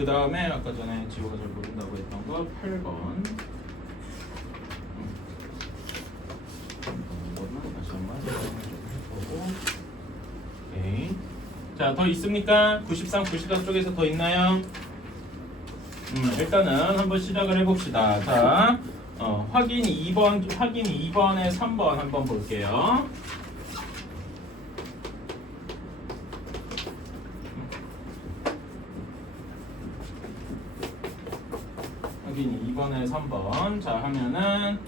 그 다음에 아까 전에 지호가 잘 모른다고 했던 거 8번. 이거는 다시 한번 해보고. 오케이. 자, 더 있습니까? 93, 94 쪽에서 더 있나요? 일단은 한번 시작을 해봅시다. 자, 확인 2번에 3번 한번 볼게요. 확인 2번에 3번. 자, 하면은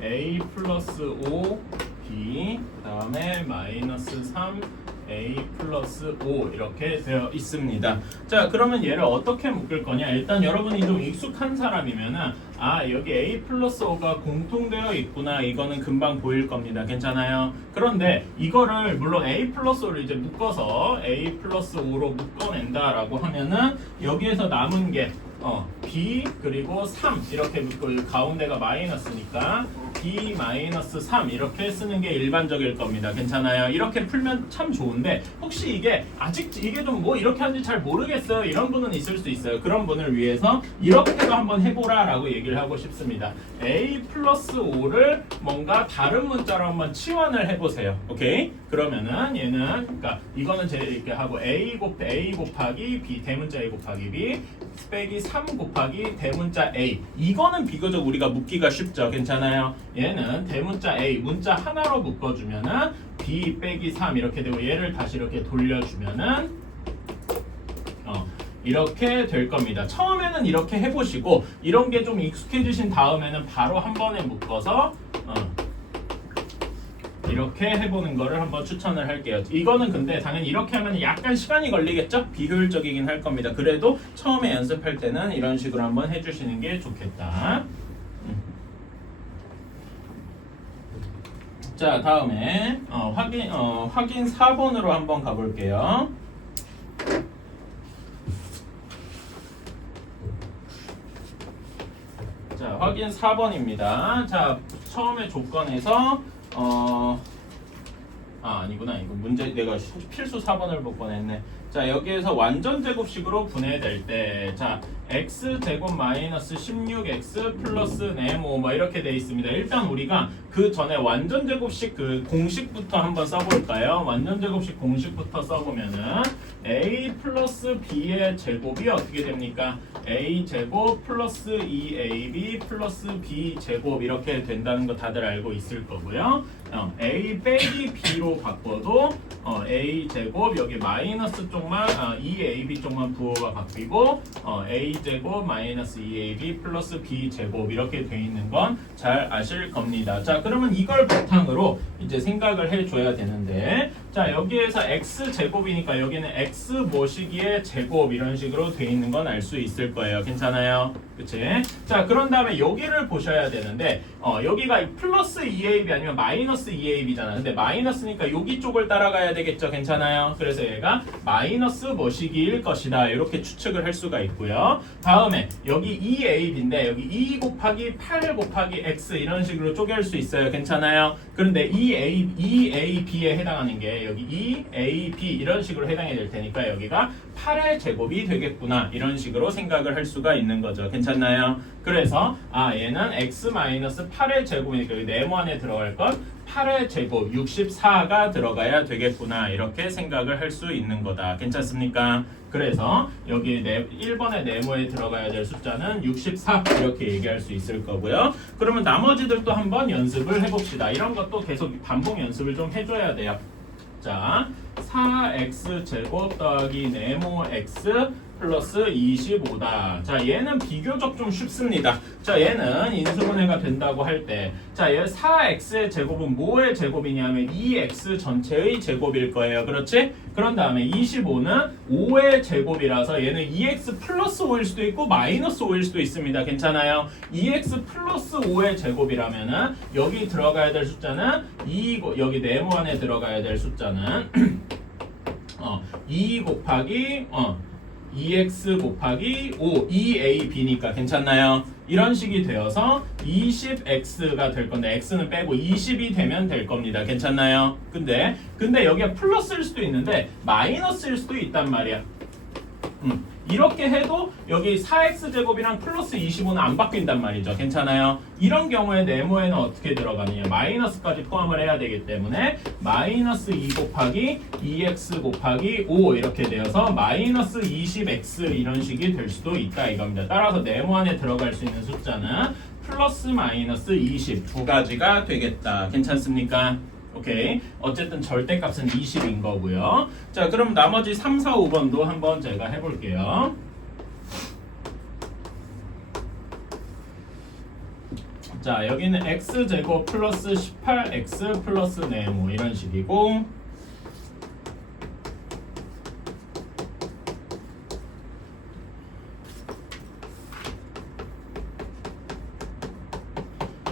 A 플러스 5 B 그 다음에 마이너스 3 A 플러스 5 이렇게 되어 있습니다. 자, 그러면 얘를 어떻게 묶을 거냐? 일단 여러분이 좀 익숙한 사람이면은 여기 A 플러스 5가 공통되어 있구나. 이거는 금방 보일 겁니다. 괜찮아요? 그런데 이거를 물론 A 플러스 5를 이제 묶어서 A 플러스 5로 묶어낸다라고 하면은 여기에서 남은 게 B 그리고 3 이렇게 묶고 가운데가 마이너스니까 B 마이너스 3 이렇게 쓰는 게 일반적일 겁니다. 괜찮아요? 이렇게 풀면 참 좋은데 혹시 이게 아직 이게 좀 뭐 이렇게 하는지 잘 모르겠어요 이런 분은 있을 수 있어요. 그런 분을 위해서 이렇게도 한번 해보라 라고 얘기를 하고 싶습니다. A 플러스 5를 뭔가 다른 문자로 한번 치환을 해보세요. 오케이? 그러면은 얘는 그러니까 이거는 제 이렇게 하고 A 곱하기 B 대문자 A 곱하기 B 빼기 3 곱하기 대문자 A 이거는 비교적 우리가 묶기가 쉽죠. 괜찮아요? 얘는 대문자 A 문자 하나로 묶어주면은 B 빼기 3 이렇게 되고 얘를 다시 이렇게 돌려주면은 이렇게 될 겁니다. 처음에는 이렇게 해보시고 이런 게 좀 익숙해지신 다음에는 바로 한 번에 묶어서 이렇게 해보는 거를 한번 추천을 할게요. 이거는 근데 당연히 이렇게 하면 약간 시간이 걸리겠죠? 비효율적이긴 할 겁니다. 그래도 처음에 연습할 때는 이런 식으로 한번 해주시는 게 좋겠다. 자, 다음에 확인 4번으로 한번 가볼게요. 자, 확인 4번입니다. 자, 처음에 조건에서 아니구나. 이거 문제 내가 필수 4번을 못 보냈네. 자, 여기에서 완전 제곱식으로 분해될 때 자, x제곱 마이너스 16x 플러스 네모 뭐 이렇게 돼 있습니다. 일단 우리가 그 전에 완전 제곱식 그 공식부터 한번 써볼까요? 완전 제곱식 공식부터 써보면은 a 플러스 b의 제곱이 어떻게 됩니까? a 제곱 플러스 2ab 플러스 b 제곱 이렇게 된다는 거 다들 알고 있을 거고요. a 빼기 b로 바꿔도 a 제곱 여기 마이너스 쪽만 2ab 쪽만 부호가 바뀌고 a 제곱 마이너스 2ab 플러스 b 제곱 이렇게 돼 있는 건 잘 아실 겁니다. 자, 그러면 이걸 바탕으로 이제 생각을 해줘야 되는데 자, 여기에서 x 제곱이니까 여기는 x 모시기의 제곱 이런 식으로 돼 있는 건 알 수 있을 거예요. 괜찮아요? 그치? 자, 그런 다음에 여기를 보셔야 되는데 여기가 플러스 2ab 아니면 마이너스 2ab잖아. 근데 마이너스니까 여기 쪽을 따라가야 되겠죠. 괜찮아요? 그래서 얘가 마이너스 모시기일 것이다. 이렇게 추측을 할 수가 있고요. 다음에 여기 2ab인데 여기 2 곱하기 8 곱하기 x 이런 식으로 쪼갤 수 있어요. 괜찮아요? 그런데 2ab에 해당하는 게 여기 2ab 이런 식으로 해당이 될 테니까 여기가 8의 제곱이 되겠구나. 이런 식으로 생각을 할 수가 있는 거죠. 괜찮나요? 그래서 얘는 x-8의 제곱이니까 여기 네모 안에 들어갈 건 8의 제곱 64가 들어가야 되겠구나. 이렇게 생각을 할 수 있는 거다. 괜찮습니까? 그래서 여기 1번의 네모에 들어가야 될 숫자는 64 이렇게 얘기할 수 있을 거고요. 그러면 나머지들도 한번 연습을 해봅시다. 이런 것도 계속 반복 연습을 좀 해줘야 돼요. 자, 4x 제곱 더하기 네모 x 플러스 25다. 자, 얘는 비교적 좀 쉽습니다. 자, 얘는 인수분해가 된다고 할 때 자, 얘 4x의 제곱은 뭐의 제곱이냐면 2x 전체의 제곱일 거예요. 그렇지? 그런 다음에 25는 5의 제곱이라서 얘는 2x 플러스 5일 수도 있고 마이너스 5일 수도 있습니다. 괜찮아요? 2x 플러스 5의 제곱이라면은 여기 들어가야 될 숫자는 2 여기 네모 안에 들어가야 될 숫자는 2 곱하기 2x 곱하기 5, 2ab니까 괜찮나요? 이런 식이 되어서 20x가 될 건데 x는 빼고 20이 되면 될 겁니다. 괜찮나요? 근데 여기가 플러스일 수도 있는데 마이너스일 수도 있단 말이야. 이렇게 해도 여기 4x제곱이랑 플러스 25는 안 바뀐단 말이죠. 괜찮아요? 이런 경우에 네모에는 어떻게 들어가느냐? 마이너스까지 포함을 해야 되기 때문에 마이너스 2 곱하기 2x 곱하기 5 이렇게 되어서 마이너스 20x 이런 식이 될 수도 있다 이겁니다. 따라서 네모 안에 들어갈 수 있는 숫자는 플러스 마이너스 20 두 가지가 되겠다. 괜찮습니까? 오케이. 어쨌든 절대값은 20인 거고요. 자, 그럼 나머지 3, 4, 5번도 한번 제가 해볼게요. 자, 여기는 x제곱 플러스 18x 플러스 네모 이런 식이고,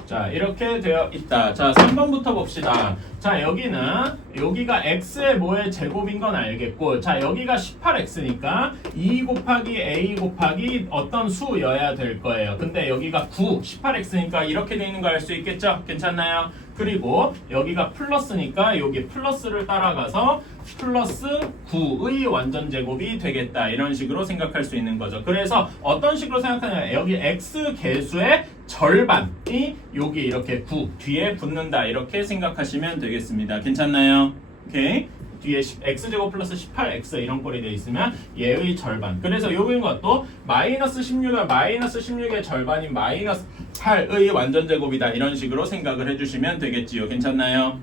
자, 이렇게 되어 있다. 자, 3번부터 봅시다. 자, 여기가 x의 뭐의 제곱인 건 알겠고, 자, 여기가 18x니까 2 곱하기 a 곱하기 어떤 수여야 될 거예요. 근데 여기가 9, 18x니까 이렇게 돼 있는 거 알 수 있겠죠? 괜찮나요? 그리고 여기가 플러스니까 여기 플러스를 따라가서 플러스 9의 완전 제곱이 되겠다. 이런 식으로 생각할 수 있는 거죠. 그래서 어떤 식으로 생각하냐면 여기 x 개수의 절반이 여기 이렇게 9 뒤에 붙는다. 이렇게 생각하시면 되겠습니다. 괜찮나요? 오케이. 뒤에 x제곱 플러스 18x 이런 꼴이 되어 있으면 얘의 절반. 그래서 요인 것도 마이너스 16은 마이너스 16의 절반인 마이너스 8의 완전 제곱이다. 이런 식으로 생각을 해주시면 되겠지요. 괜찮나요?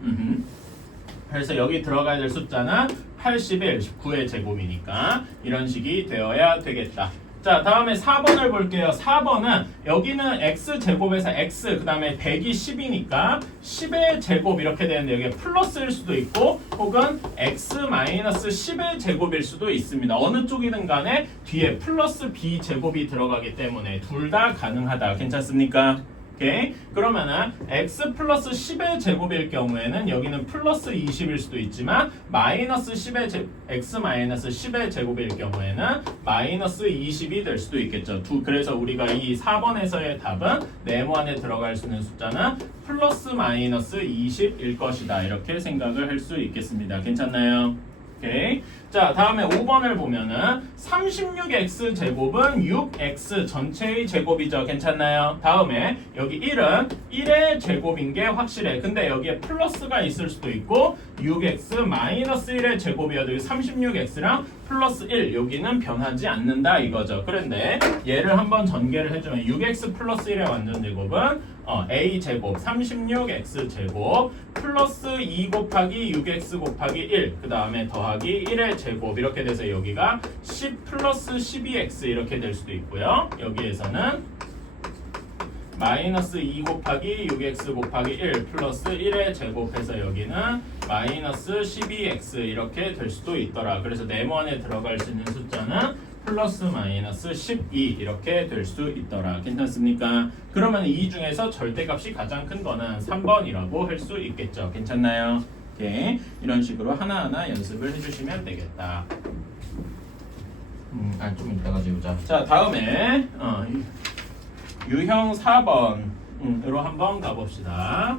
그래서 여기 들어가야 될 숫자는 81, 19의 제곱이니까 이런 식이 되어야 되겠다. 자, 다음에 4번을 볼게요. 4번은 여기는 x제곱에서 x 그 다음에 100이 10이니까 10의 제곱 이렇게 되는데 여기 플러스일 수도 있고 혹은 x 마이너스 10의 제곱일 수도 있습니다. 어느 쪽이든 간에 뒤에 플러스 b 제곱이 들어가기 때문에 둘 다 가능하다. 괜찮습니까? 오케이. 그러면은 x 플러스 10의 제곱일 경우에는 여기는 플러스 20일 수도 있지만 마이너스 10의 x 마이너스 10의 제곱일 경우에는 마이너스 20이 될 수도 있겠죠. 그래서 우리가 이 4번에서의 답은 네모 안에 들어갈 수 있는 숫자는 플러스 마이너스 20일 것이다. 이렇게 생각을 할 수 있겠습니다. 괜찮나요? 오케이. 자, 다음에 5번을 보면은 36x 제곱은 6x 전체의 제곱이죠. 괜찮나요? 다음에 여기 1은 1의 제곱인 게 확실해. 근데 여기에 플러스가 있을 수도 있고 6x 마이너스 1의 제곱이어도 36x랑 플러스 1 여기는 변하지 않는다 이거죠. 그런데 얘를 한번 전개를 해주면 6x 플러스 1의 완전 제곱은 a 제곱 36x 제곱 플러스 2 곱하기 6x 곱하기 1 그 다음에 더하기 1의 제곱 이렇게 돼서 여기가 10 플러스 12x 이렇게 될 수도 있고요. 여기에서는 마이너스 2 곱하기 6x 곱하기 1 플러스 1의 제곱해서 여기는 마이너스 12x 이렇게 될 수도 있더라. 그래서 네모 안에 들어갈 수 있는 숫자는 플러스 마이너스 12 이렇게 될 수 있더라. 괜찮습니까? 그러면 이 중에서 절대값이 가장 큰 거는 3번이라고 할 수 있겠죠. 괜찮나요? 오케이. 이런 식으로 하나하나 연습을 해주시면 되겠다. 좀 이따가 지우자. 자, 다음에 유형 4번으로 한번 가봅시다.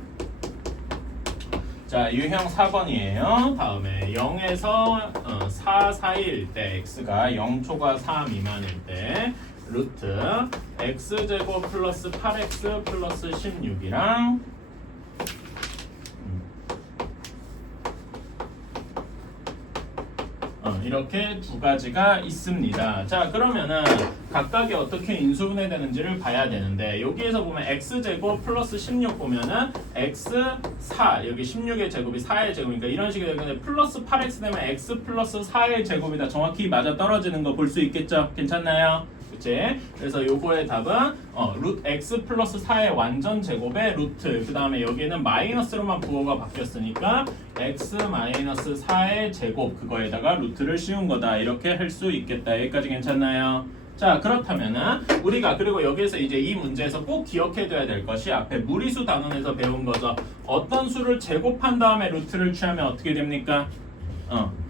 자, 유형 4번이에요. 다음에 0에서 4 사이일 때 x가 0초과 4 미만일 때 루트 x제곱 플러스 8x 플러스 16이랑 이렇게 두 가지가 있습니다. 자, 그러면은 각각이 어떻게 인수분해 되는지를 봐야 되는데 여기에서 보면 x제곱 플러스 16 보면은 x4 여기 16의 제곱이 4의 제곱이니까 이런 식이 되는데 플러스 8x 되면 x 플러스 4의 제곱이다. 정확히 맞아 떨어지는 거 볼 수 있겠죠? 괜찮나요? 그치? 그래서 요거의 답은 루트 x 플러스 4의 완전 제곱의 루트 그 다음에 여기는 마이너스로만 부호가 바뀌었으니까 x 마이너스 4의 제곱 그거에다가 루트를 씌운 거다. 이렇게 할 수 있겠다. 여기까지 괜찮나요? 자, 그렇다면은 우리가 그리고 여기에서 이제 이 문제에서 꼭 기억해둬야 될 것이 앞에 무리수 단원에서 배운 거죠. 어떤 수를 제곱한 다음에 루트를 취하면 어떻게 됩니까?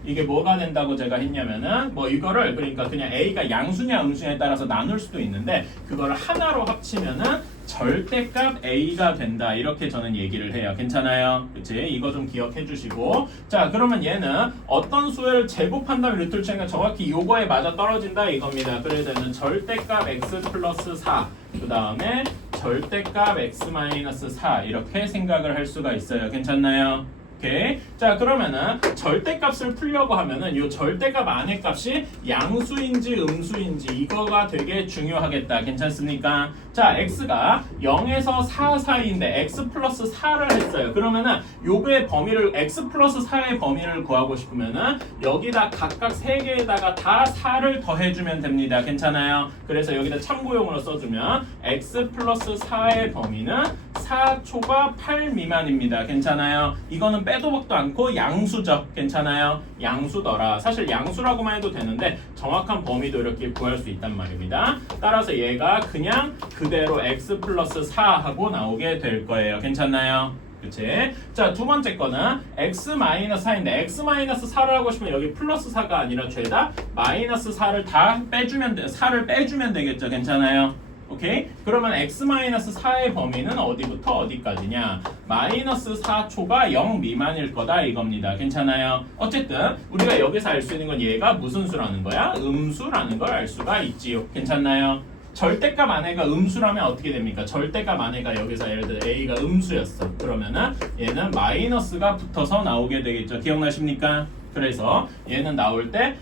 이게 뭐가 된다고 제가 했냐면은 뭐 이거를 그러니까 그냥 a가 양수냐 음수냐에 따라서 나눌 수도 있는데 그거를 하나로 합치면은 절대값 a가 된다 이렇게 저는 얘기를 해요. 괜찮아요? 그치? 이거 좀 기억해 주시고 자 그러면 얘는 어떤 수를 제곱한다면 루트를 치니까 정확히 요거에 맞아 떨어진다 이겁니다. 그래서 얘는 절대값 x 플러스 4 그 다음에 절대값 x-4 이렇게 생각을 할 수가 있어요. 괜찮나요? 오케이. 자 그러면은 절대값을 풀려고 하면은 이 절대값 안의 값이 양수인지 음수인지 이거가 되게 중요하겠다. 괜찮습니까? 자 x가 0에서 4 사이인데 x 플러스 4를 했어요. 그러면은 요거의 범위를 x 플러스 4의 범위를 구하고 싶으면은 여기다 각각 3개에다가 다 4를 더해주면 됩니다. 괜찮아요? 그래서 여기다 참고용으로 써주면 x 플러스 4의 범위는 4초가 8 미만입니다. 괜찮아요? 이거는 빼도 박도 않고 양수죠. 괜찮아요? 양수더라. 사실 양수라고만 해도 되는데 정확한 범위도 이렇게 구할 수 있단 말입니다. 따라서 얘가 그냥 그대로 x 플러스 4 하고 나오게 될 거예요. 괜찮나요? 그치? 자, 두 번째 거는 x-4인데 x-4를 하고 싶으면 여기 플러스 4가 아니라 죄다 마이너스 4를 다 빼주면 4를 빼주면 되겠죠. 괜찮아요? 오케이? 그러면 x-4의 범위는 어디부터 어디까지냐? 마이너스 4초가 0 미만일 거다 이겁니다. 괜찮아요? 어쨌든 우리가 여기서 알 수 있는 건 얘가 무슨 수라는 거야? 음수라는 걸 알 수가 있지요. 괜찮나요? 절대값 안에가 음수라면 어떻게 됩니까? 절대값 안에가 여기서 예를 들어 a가 음수였어. 그러면은 얘는 마이너스가 붙어서 나오게 되겠죠. 기억나십니까? 그래서 얘는 나올 때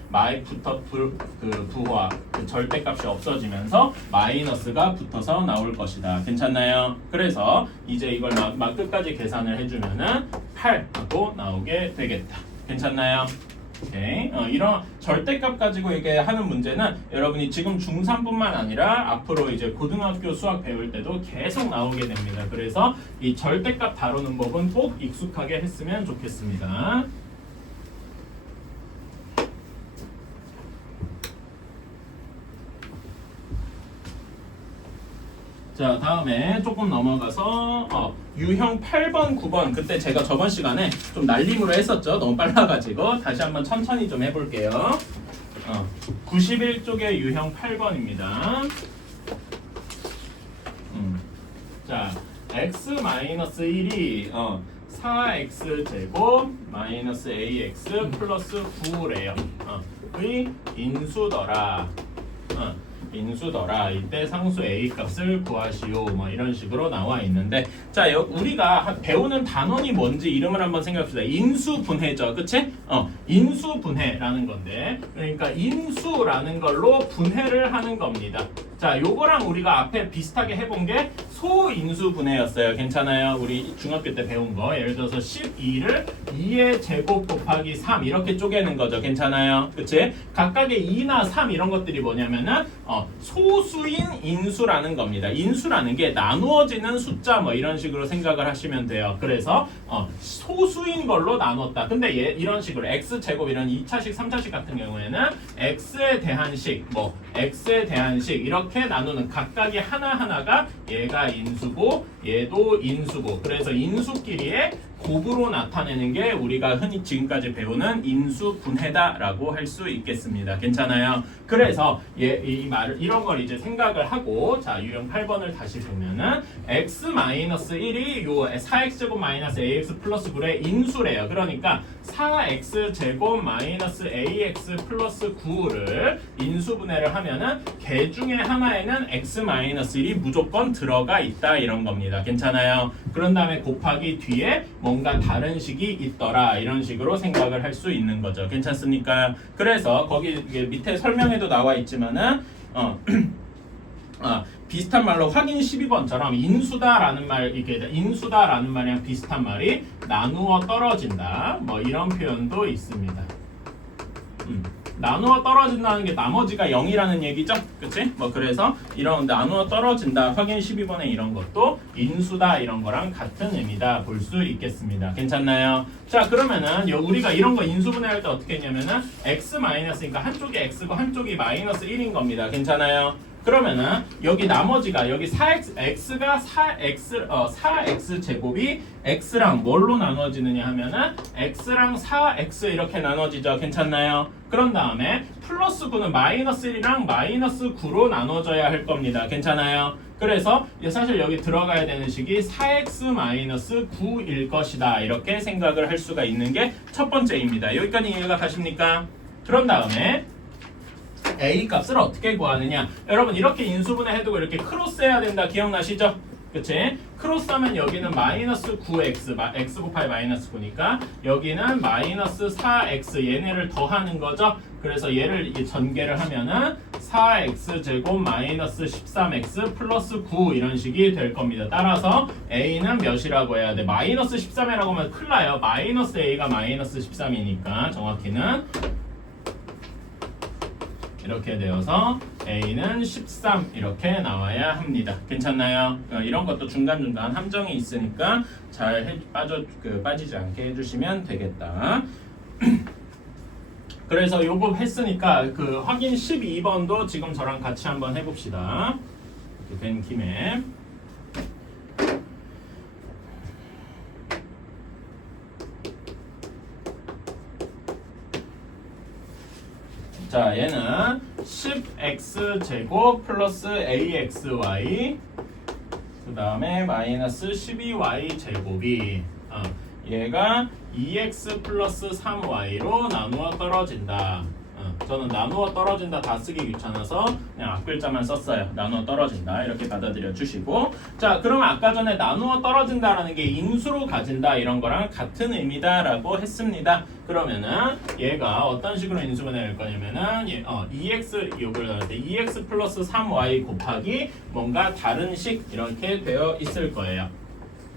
부호와 그 절대값이 없어지면서 마이너스가 붙어서 나올 것이다. 괜찮나요? 그래서 이제 이걸 막 끝까지 계산을 해주면은 8 하고 나오게 되겠다. 괜찮나요? 오케이. 이런 절대값 가지고 이게 하는 문제는 여러분이 지금 중3뿐만 아니라 앞으로 이제 고등학교 수학 배울 때도 계속 나오게 됩니다. 그래서 이 절대값 다루는 법은 꼭 익숙하게 했으면 좋겠습니다. 자 다음에 조금 넘어가서 유형 8번, 9번 그때 제가 저번 시간에 좀 날림으로 했었죠. 너무 빨라가지고 다시 한번 천천히 좀 해볼게요. 91쪽의 유형 8번입니다. 자 x-1이 4x 제곱 마이너스 ax 플러스 9래요. 의 인수더라. 인수더라. 이때 상수 a 값을 구하시오. 뭐 이런 식으로 나와 있는데 자 우리가 배우는 단원이 뭔지 이름을 한번 생각합시다. 인수분해죠. 그치? 인수분해라는 건데 그러니까 인수라는 걸로 분해를 하는 겁니다. 자 요거랑 우리가 앞에 비슷하게 해본 게 소인수분해였어요. 괜찮아요? 우리 중학교 때 배운 거 예를 들어서 12를 2의 제곱 곱하기 3 이렇게 쪼개는 거죠. 괜찮아요? 그치? 각각의 2나 3 이런 것들이 뭐냐면은 소수인 인수라는 겁니다. 인수라는 게 나누어지는 숫자 뭐 이런 식으로 생각을 하시면 돼요. 그래서 소수인 걸로 나눴다. 근데 이런 식으로 x제곱 이런 2차식 3차식 같은 경우에는 x에 대한 식 x에 대한 식 이렇게 나누는 각각의 하나하나가 얘가 인수고 얘도 인수고 그래서 인수끼리의 곱으로 나타내는 게 우리가 흔히 지금까지 배우는 인수분해다라고 할 수 있겠습니다. 괜찮아요? 그래서 이 말을 이런 걸 이제 생각을 하고 자 유형 8번을 다시 보면은 x-1이 요 4x제곱 마이너스 ax 플러스 9의 인수래요. 그러니까 4x제곱 마이너스 ax 플러스 9를 인수분해를 하면은 개 중에 하나에는 x-1이 무조건 들어가 있다 이런 겁니다. 괜찮아요? 그런 다음에 곱하기 뒤에 뭔가 다른 식이 있더라 이런 식으로 생각을 할 수 있는 거죠. 괜찮습니까? 그래서 거기 밑에 설명에도 나와 있지만은 비슷한 말로 확인 12번처럼 인수다라는 말 이게 인수다라는 말이랑 비슷한 말이 나누어 떨어진다 뭐 이런 표현도 있습니다. 나누어 떨어진다는 게 나머지가 0이라는 얘기죠. 그치? 그래서 이런 나누어 떨어진다 확인 12번에 이런 것도 인수다 이런 거랑 같은 의미다 볼 수 있겠습니다. 괜찮나요? 자 그러면은 우리가 이런 거 인수분해할 때 어떻게 했냐면은 x-니까 한쪽이 x고 한쪽이 마이너스 1인 겁니다. 괜찮아요? 그러면은 여기 나머지가 여기 4x가 4x 제곱이 x랑 뭘로 나눠지느냐 하면은 x랑 4x 이렇게 나눠지죠. 괜찮나요? 그런 다음에 플러스 9는 마이너스 1이랑 마이너스 9로 나눠져야 할 겁니다. 괜찮아요? 그래서 사실 여기 들어가야 되는 식이 4x-9일 것이다. 이렇게 생각을 할 수가 있는 게 첫 번째입니다. 여기까지 이해가 가십니까? 그런 다음에 A 값을 어떻게 구하느냐? 여러분 이렇게 인수분해 해두고 이렇게 크로스해야 된다. 기억나시죠? 그치? 크로스하면 여기는 마이너스 9x, x 곱하기 마이너스 9니까 여기는 마이너스 4x 얘네를 더하는 거죠. 그래서 얘를 이게 전개를 하면은 4x 제곱 마이너스 13x 플러스 9 이런 식이 될 겁니다. 따라서 a는 몇이라고 해야 돼? 마이너스 13이라고 하면 큰일 나요. 마이너스 a가 마이너스 13이니까 정확히는 이렇게 되어서 A는 13 이렇게 나와야 합니다. 괜찮나요? 이런 것도 중간중간 함정이 있으니까 잘 빠지지 않게 해주시면 되겠다. 그래서 요거 했으니까 그 확인 12번도 지금 저랑 같이 한번 해봅시다. 이렇게 된 김에 자, 얘는 10x제곱 플러스 axy 그 다음에 마이너스 12y제곱이 얘가 2x 플러스 3y로 나누어 떨어진다. 저는 나누어 떨어진다 다 쓰기 귀찮아서 그냥 앞글자만 썼어요. 나누어 떨어진다 이렇게 받아들여 주시고, 자 그러면 아까 전에 나누어 떨어진다라는 게 인수로 가진다 이런 거랑 같은 의미다 라고 했습니다. 그러면은 얘가 어떤 식으로 인수분해할 거냐면은 2x 요걸 넣을 때 2x 플러스 3y 곱하기 뭔가 다른 식 이렇게 되어 있을 거예요.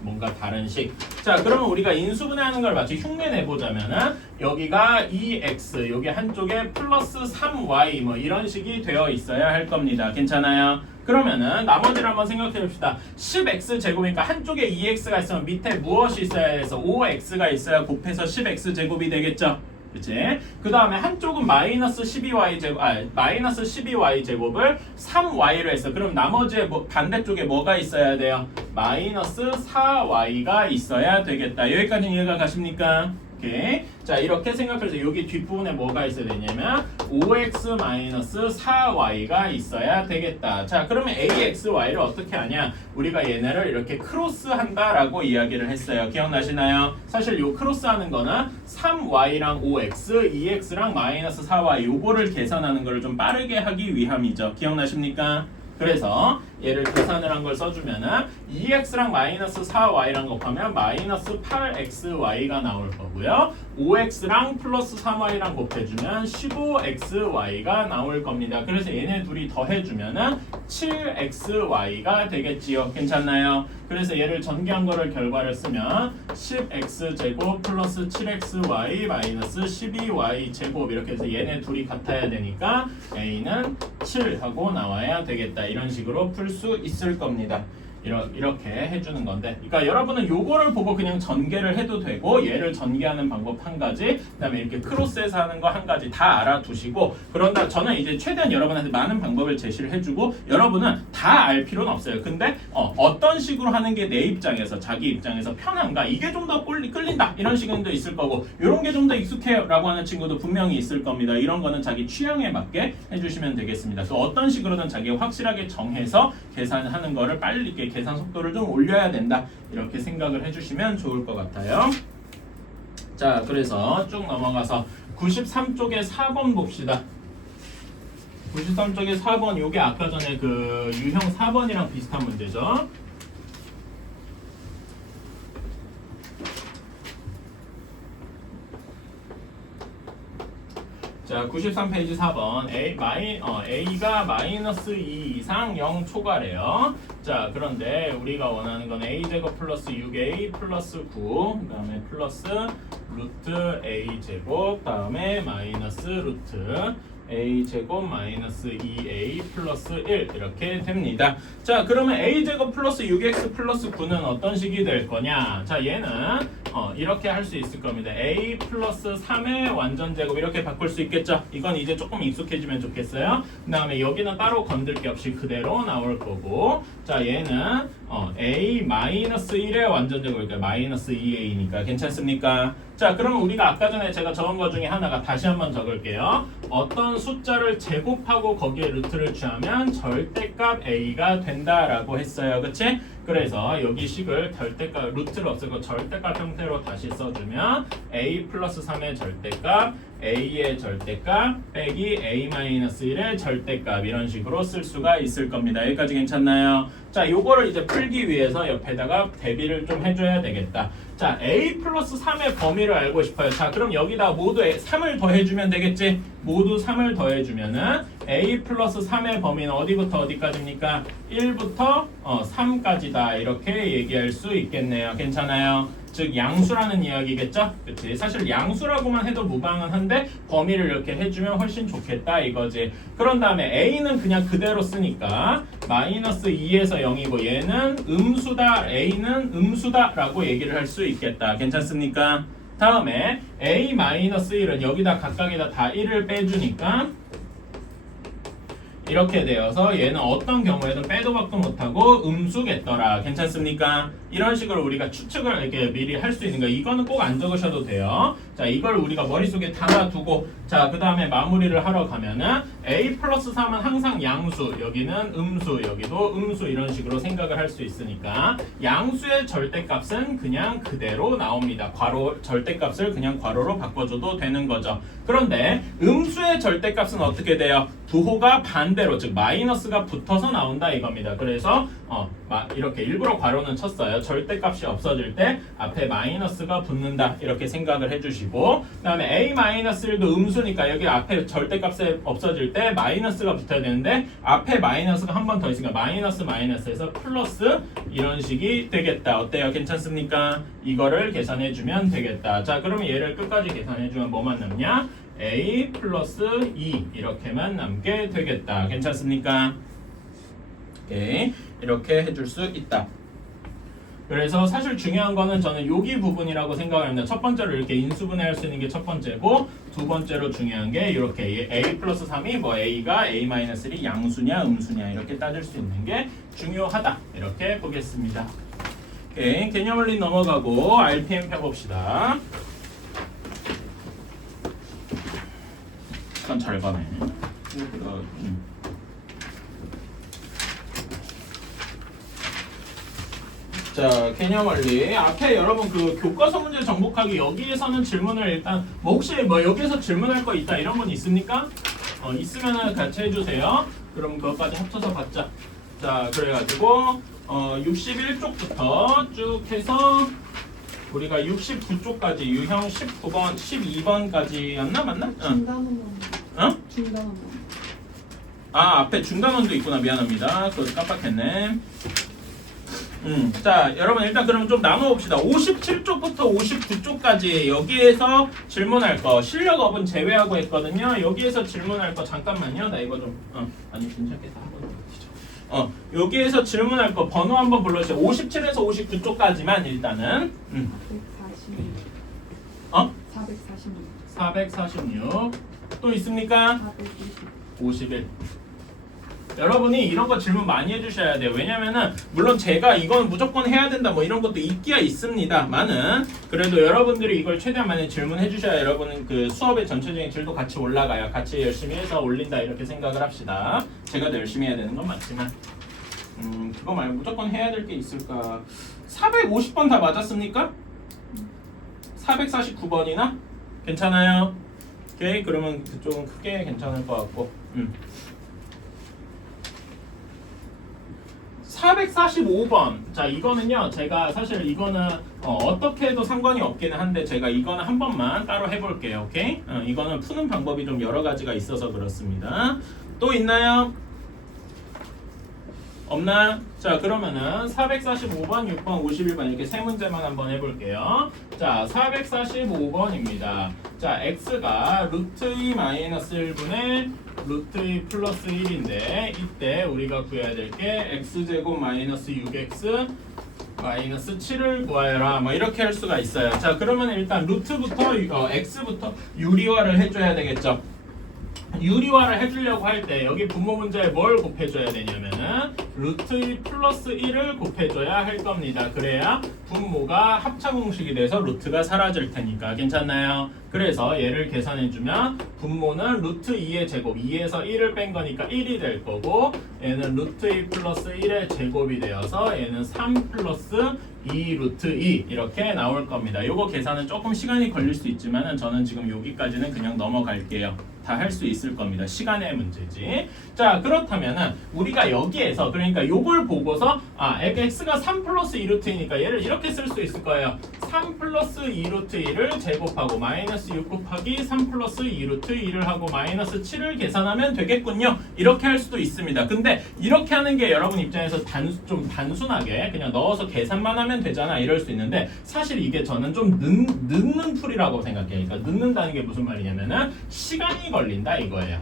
뭔가 다른 식. 자, 그러면 우리가 인수분해하는 걸 마치 흉내 내보자면은 여기가 2x, 여기 한쪽에 플러스 3y 뭐 이런 식이 되어 있어야 할 겁니다. 괜찮아요? 그러면은 나머지를 한번 생각해 봅시다. 10x 제곱이니까 한쪽에 2x가 있으면 밑에 무엇이 있어야 해서 5x가 있어야 곱해서 10x 제곱이 되겠죠? 그치? 그 다음에 한쪽은 마이너스 12y 제곱, 마이너스 12y 제곱을 3y로 했어. 그럼 나머지에 반대쪽에 뭐가 있어야 돼요? 마이너스 4y가 있어야 되겠다. 여기까지 이해가 가십니까? 오케이. 자, 이렇게 생각해서 여기 뒷부분에 뭐가 있어야 되냐면 5x-4y가 있어야 되겠다. 자, 그러면 axy를 어떻게 하냐? 우리가 얘네를 이렇게 크로스한다라고 이야기를 했어요. 기억나시나요? 사실 요 크로스하는 거는 3y랑 5x, 2x랑 마이너스 4y 요거를 계산하는 거를 좀 빠르게 하기 위함이죠. 기억나십니까? 그래서 얘를 계산을 한 걸 써주면은 2x랑 마이너스 4y랑 곱하면 마이너스 8xy가 나올 거고요. 5x랑 플러스 3y랑 곱해주면 15xy가 나올 겁니다. 그래서 얘네 둘이 더해주면은 7xy가 되겠지요. 괜찮나요? 그래서 얘를 전개한 거를 결과를 쓰면 10x제곱 플러스 7xy 마이너스 12y 제곱 이렇게 해서 얘네 둘이 같아야 되니까 a는 7하고 나와야 되겠다. 이런 식으로 풀 수 있을 겁니다. 이렇게 해주는 건데, 그러니까 여러분은 요거를 보고 그냥 전개를 해도 되고 얘를 전개하는 방법 한 가지, 그다음에 이렇게 크로스해서 하는 거 한 가지 다 알아두시고, 그런다 저는 이제 최대한 여러분한테 많은 방법을 제시를 해주고 여러분은 다 알 필요는 없어요. 근데 어떤 식으로 하는 게 내 입장에서 자기 입장에서 편한가, 이게 좀 더 끌린다 이런 식도 있을 거고, 이런 게 좀 더 익숙해라고 하는 친구도 분명히 있을 겁니다. 이런 거는 자기 취향에 맞게 해주시면 되겠습니다. 또 어떤 식으로든 자기가 확실하게 정해서 계산하는 거를 빨리 이렇게 계산 속도를 좀 올려야 된다 이렇게 생각을 해주시면 좋을 것 같아요. 자, 그래서 쭉 넘어가서 93쪽에 4번 봅시다. 93쪽에 4번 요게 아까 전에 그 유형 4번이랑 비슷한 문제죠. 자, 93페이지 4번 A가 마이너스 2 이상 0 초과래요. 자, 그런데 우리가 원하는 건 A제곱 플러스 6A 플러스 9, 그 다음에 플러스 루트 A제곱, 다음에 마이너스 루트 A제곱 마이너스 2A 플러스 1 이렇게 됩니다. 자, 그러면 A제곱 플러스 6X 플러스 9는 어떤 식이 될 거냐? 자, 얘는 이렇게 할 수 있을 겁니다. A 플러스 3의 완전제곱 이렇게 바꿀 수 있겠죠? 이건 이제 조금 익숙해지면 좋겠어요. 그 다음에 여기는 따로 건들 게 없이 그대로 나올 거고, 자, 얘는 a-1의 완전제곱이니까 마이너스 2a니까 괜찮습니까? 자, 그러면 우리가 아까 전에 제가 적은 것 중에 하나가 다시 한번 적을게요. 어떤 숫자를 제곱하고 거기에 루트를 취하면 절대값 a가 된다라고 했어요. 그치? 그래서 여기 식을 절대값, 루트를 없애고 절대값 형태로 다시 써주면 a 플러스 3의 절대값, a의 절대값 빼기 a-1의 절대값 이런 식으로 쓸 수가 있을 겁니다. 여기까지 괜찮나요? 자, 요거를 이제 풀기 위해서 옆에다가 대비를 좀 해줘야 되겠다. 자, a 플러스 3의 범위를 알고 싶어요. 자, 그럼 여기다 모두 3을 더해주면 되겠지? 모두 3을 더해주면은 a 플러스 3의 범위는 어디부터 어디까지입니까? 1부터 3까지다 이렇게 얘기할 수 있겠네요. 괜찮아요? 즉 양수라는 이야기겠죠? 그치? 사실 양수라고만 해도 무방은 한데 범위를 이렇게 해주면 훨씬 좋겠다 이거지. 그런 다음에 a는 그냥 그대로 쓰니까 마이너스 2에서 0이고 얘는 음수다, a는 음수다 라고 얘기를 할 수 있겠다. 괜찮습니까? 다음에 a-1은 여기다 각각에다 다 1을 빼주니까 이렇게 되어서 얘는 어떤 경우에도 빼도 박도 못하고 음수겠더라. 괜찮습니까? 이런 식으로 우리가 추측을 이렇게 미리 할 수 있는 거. 이거는 꼭 안 적으셔도 돼요. 자, 이걸 우리가 머릿속에 담아두고 자, 그 다음에 마무리를 하러 가면은 a 플러스 3은 항상 양수, 여기는 음수, 여기도 음수 이런 식으로 생각을 할 수 있으니까 양수의 절대값은 그냥 그대로 나옵니다. 괄호 절대값을 그냥 괄호로 바꿔줘도 되는 거죠. 그런데 음수의 절대값은 어떻게 돼요? 부호가 반대로 즉 마이너스가 붙어서 나온다 이겁니다. 그래서 이렇게 일부러 괄호는 쳤어요. 절대값이 없어질 때 앞에 마이너스가 붙는다 이렇게 생각을 해주시고 그 다음에 a-1도 음수니까 여기 앞에 절대값이 없어질 때 마이너스가 붙어야 되는데 앞에 마이너스가 한 번 더 있으니까 마이너스 마이너스에서 플러스 이런 식이 되겠다. 어때요? 괜찮습니까? 이거를 계산해주면 되겠다. 자, 그러면 얘를 끝까지 계산해주면 뭐만 남냐? a 플러스 2 이렇게만 남게 되겠다. 괜찮습니까? 오케이. 이렇게 해줄 수 있다. 그래서 사실 중요한 거는 저는 여기 부분이라고 생각을 합니다. 첫 번째로 이렇게 인수분해할 수 있는 게 첫 번째고 두 번째로 중요한 게 이렇게 a 플러스 3이 뭐 a가 a-1이 양수냐 음수냐 이렇게 따질 수 있는 게 중요하다. 이렇게 보겠습니다. 오케이. 개념원리 넘어가고 RPM 펴봅시다. 시간 잘 가네. 자, 개념원리 앞에 여러분 그 교과서 문제 정복하기 여기에서는 질문을 일단 뭐 혹시 뭐 여기에서 질문할 거 있다 이런 건 있습니까? 있으면은 같이 해주세요. 그럼 그것까지 합쳐서 받자. 자, 그래가지고 61쪽부터 쭉 해서 우리가 69쪽까지 유형 19번, 12번까지였나 맞나? 중간원만. 중간원만. 아, 앞에 중간원도 있구나. 미안합니다. 그거 깜빡했네. 자, 여러분 일단 그러면 좀 나눠봅시다. 57쪽부터 59쪽까지 여기에서 질문할 거 실력업은 제외하고 했거든요. 여기에서 질문할 거 잠깐만요. 나 이거 좀 아니 괜찮겠다. 한번 보시죠. 여기에서 질문할 거 번호 한번 불러주세요. 57에서 59쪽까지만 일단은 446 또 있습니까? 51 여러분이 이런 거 질문 많이 해주셔야 돼요. 왜냐면은 물론 제가 이건 무조건 해야 된다 뭐 이런 것도 있기야 있습니다만은 그래도 여러분들이 이걸 최대한 많이 질문해 주셔야 여러분은 그 수업의 전체적인 질도 같이 올라가요. 같이 열심히 해서 올린다 이렇게 생각을 합시다. 제가 더 열심히 해야 되는 건 맞지만 그거 말고 무조건 해야 될 게 있을까? 450번 다 맞았습니까? 449번이나? 괜찮아요? 오케이, 그러면 그쪽은 크게 괜찮을 것 같고 445번. 자, 이거는요. 제가 사실 이거는 어떻게 해도 상관이 없기는 한데 제가 이거는 한 번만 따로 해볼게요. 오케이? 이거는 푸는 방법이 좀 여러 가지가 있어서 그렇습니다. 또 있나요? 없나? 자, 그러면은 445번, 6번, 51번 이렇게 세 문제만 한번 해볼게요. 자, 445번입니다. 자, x가 루트 2 마이너스 1분의 루트 2 플러스 1인데 이때 우리가 구해야 될 게 x제곱 마이너스 6x 마이너스 7을 구하여라 뭐 이렇게 할 수가 있어요. 자, 그러면 일단 루트부터 x부터 유리화를 해줘야 되겠죠. 유리화를 해주려고 할 때 여기 분모 문제에 뭘 곱해줘야 되냐면은 루트 2 플러스 1을 곱해줘야 할 겁니다. 그래야 분모가 합차 공식이 돼서 루트가 사라질 테니까 괜찮나요? 그래서 얘를 계산해주면 분모는 루트 2의 제곱 2에서 1을 뺀 거니까 1이 될 거고 얘는 루트 2 플러스 1의 제곱이 되어서 얘는 3 플러스 2 루트 2 이렇게 나올 겁니다. 요거 계산은 조금 시간이 걸릴 수 있지만 저는 지금 여기까지는 그냥 넘어갈게요. 다 할 수 있을 겁니다. 시간의 문제지. 자, 그렇다면은 우리가 여기에서 그러니까 요걸 보고서 x가 3 플러스 2 루트이니까 얘를 이렇게 쓸 수 있을 거예요. 3 플러스 2 루트 2를 제곱하고 마이너스 6 곱하기 3 플러스 2 루트 2를 하고 마이너스 7을 계산하면 되겠군요. 이렇게 할 수도 있습니다. 근데 이렇게 하는 게 여러분 입장에서 좀 단순하게 그냥 넣어서 계산만 하면 되잖아 이럴 수 있는데 사실 이게 저는 좀 늦는 풀이라고 생각해요. 그러니까 늦는다는 게 무슨 말이냐면은 시간이 걸린다 이거예요.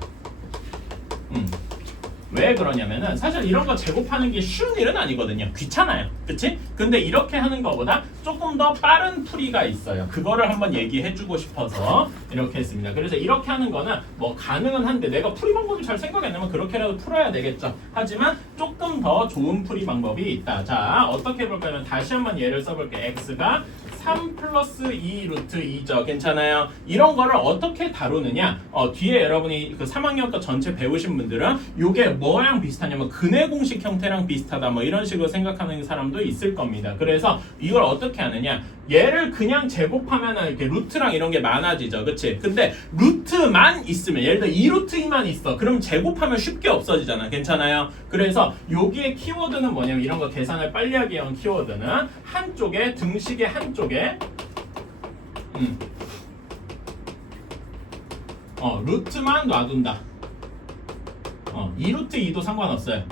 왜 그러냐면은 사실 이런 거 제곱하는 게 쉬운 일은 아니거든요. 귀찮아요. 그치? 근데 이렇게 하는 거보다 조금 더 빠른 풀이가 있어요. 그거를 한번 얘기해주고 싶어서 이렇게 했습니다. 그래서 이렇게 하는 거는 뭐 가능은 한데 내가 풀이 방법이 잘 생각이 안 나면 그렇게라도 풀어야 되겠죠. 하지만 조금 더 좋은 풀이 방법이 있다. 자, 어떻게 해볼까요? 다시 한번 예를 써볼게요. x가 3 플러스 2 루트 2죠. 괜찮아요? 이런 거를 어떻게 다루느냐? 뒤에 여러분이 그 3학년 거 전체 배우신 분들은 이게 뭐랑 비슷하냐면 근해 공식 형태랑 비슷하다 뭐 이런 식으로 생각하는 사람도 있을 겁니다. 그래서 이걸 어떻게 하느냐? 얘를 그냥 제곱하면은 이렇게 루트랑 이런 게 많아지죠. 그치? 근데 루트만 있으면 예를 들어 2루트 2만 있어. 그럼 제곱하면 쉽게 없어지잖아. 괜찮아요? 그래서 여기에 키워드는 뭐냐면 이런 거 계산을 빨리 하기 위한 키워드는 한쪽에 등식의 한쪽에 루트만 놔둔다. 2루트 2도 상관없어요.